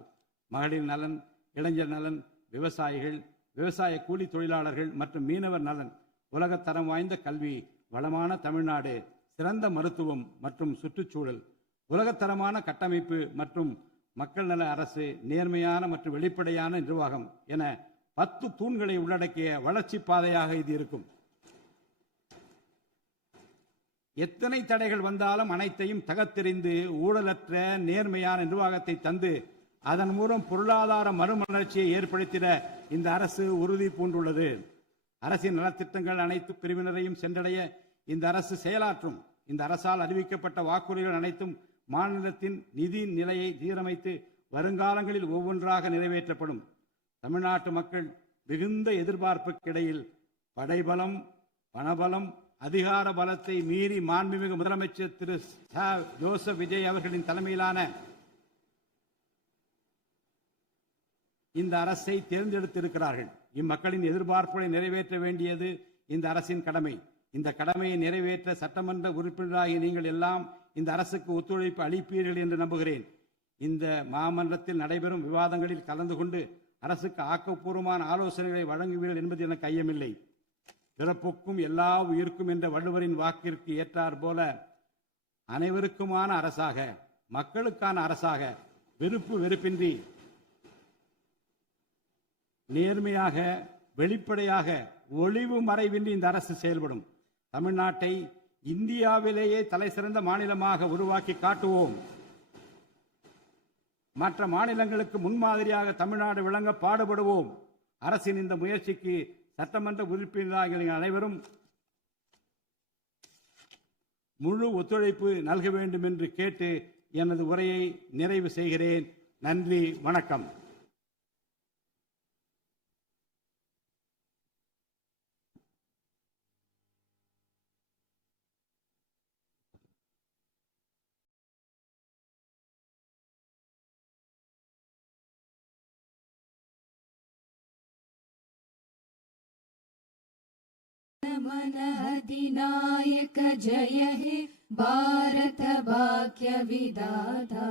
மகளிர் நலன், இளைஞர் நலன், விவசாயிகள், விவசாய கூலி தொழிலாளர்கள் மற்றும் மீனவர் நலன், உலகத்தரம் வாய்ந்த கல்வி, வளமான தமிழ்நாடு, சிறந்த மருத்துவம் மற்றும் சுற்றுச்சூழல், உலகத்தரமான கட்டமைப்பு மற்றும் மக்கள் நல அரசு, நேர்மையான மற்றும் வெளிப்படையான நிர்வாகம் என 10 தூண்களை உள்ளடக்கிய வளர்ச்சி பாதையாக இது இருக்கும். எத்தனை தடைகள் வந்தாலும் அனைத்தையும் தகர்த்தெறிந்து ஊழலற்ற நேர்மையான நிர்வாகத்தை தந்து அதன் மூலம் பொருளாதார மறுமலர்ச்சியை ஏற்படுத்திட இந்த அரசு உறுதி பூண்டுள்ளது. அரசின் நலத்திட்டங்கள் அனைத்து பிரிவினரையும் சென்றடைய இந்த அரசு செயலாற்றும். இந்த அரசால் அறிவிக்கப்பட்ட வாக்குறுதிகள் அனைத்தும் மாநிலத்தின் நிதி நிலையை சீரமைத்து வருங்காலங்களில் ஒவ்வொன்றாக நிறைவேற்றப்படும். தமிழ்நாட்டு மக்கள் மிகுந்த எதிர்பார்ப்புக்கிடையில் படைபலம், பணபலம், அதிகார பலத்தை மீறி மாண்புமிகு முதலமைச்சர் திரு ஜோசப் விஜய் அவர்களின் தலைமையிலான இந்த அரசை தேர்ந்தெடுத்திருக்கிறார்கள். இம்மக்களின் எதிர்பார்ப்புகளை நிறைவேற்ற வேண்டியது இந்த அரசின் கடமை. இந்த கடமையை நிறைவேற்ற சட்டமன்ற உறுப்பினராகிய நீங்கள் எல்லாம் இந்த அரசுக்கு ஒத்துழைப்பு அளிப்பீர்கள் என்று நம்புகிறேன். இந்த மாமன்றத்தில் நடைபெறும் விவாதங்களில் கலந்து கொண்டு அரசுக்கு ஆக்கப்பூர்வமான ஆலோசனைகளை வழங்குவீர்கள் என்பது எனக்கு ஐயமில்லை. பிறப்புக்கும் எல்லா உயிர்க்கும் என்ற வள்ளுவரின் வாக்கிற்கு ஏற்றார் போல அனைவருக்குமான அரசாக, மக்களுக்கான அரசாக, வெறுப்பு வெறுப்பின்றி நேர்மையாக, வெளிப்படையாக, ஒளிவு மறைவின்றி இந்த அரசு செயல்படும். தமிழ்நாட்டை இந்தியாவிலேயே தலைசிறந்த மாநிலமாக உருவாக்கி காட்டுவோம். மற்ற மாநிலங்களுக்கு முன்மாதிரியாக தமிழ்நாடு விளங்க பாடுபடுவோம். அரசின் இந்த முயற்சிக்கு சட்டமன்ற உறுப்பினர்கள் அனைவரும் முழு ஒத்துழைப்பு நல்க வேண்டும் என்று கேட்டு எனது உரையை நிறைவு செய்கிறேன். நன்றி, வணக்கம். मन अधिनायक जय हे भारत भाग्य विधाता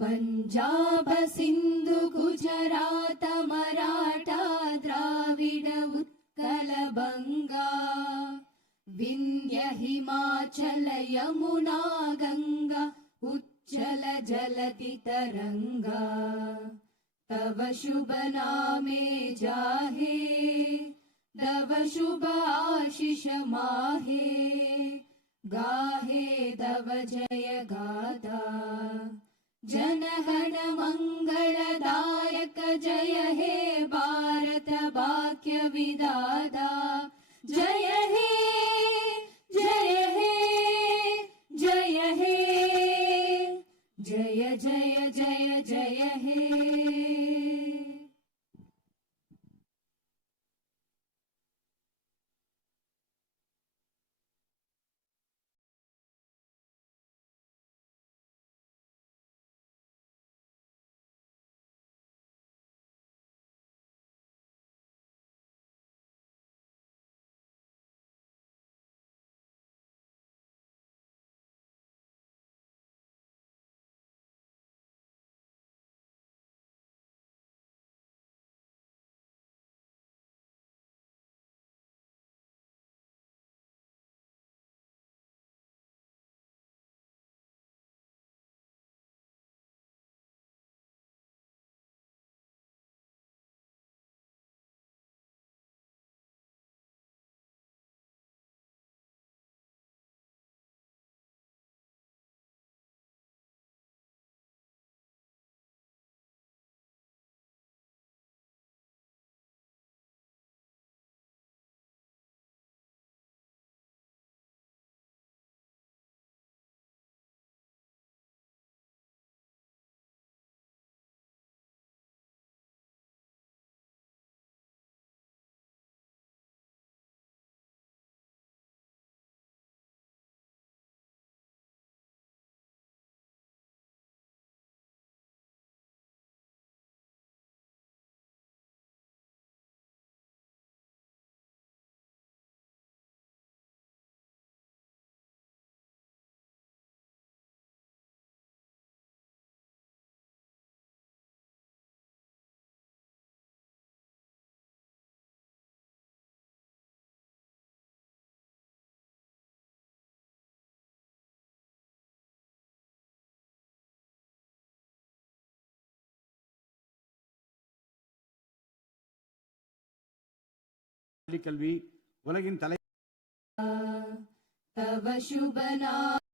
पंजाब सिंधु गुजरात मराठा द्राविड उत्कल बंगा विंध्य हिमाचल यमुना गंगा उच्चल जलति तरंगा तव शुभ नामे जाहे तव शुभ आशीष माहे गाहे तव जय गाथा जनगण मंगलदायक जय हे भारत भाग्य विधाता जय हे जय हे जय हे जय जय जय जय हे. கல்வி உலகின் தலை तव शुभ नाम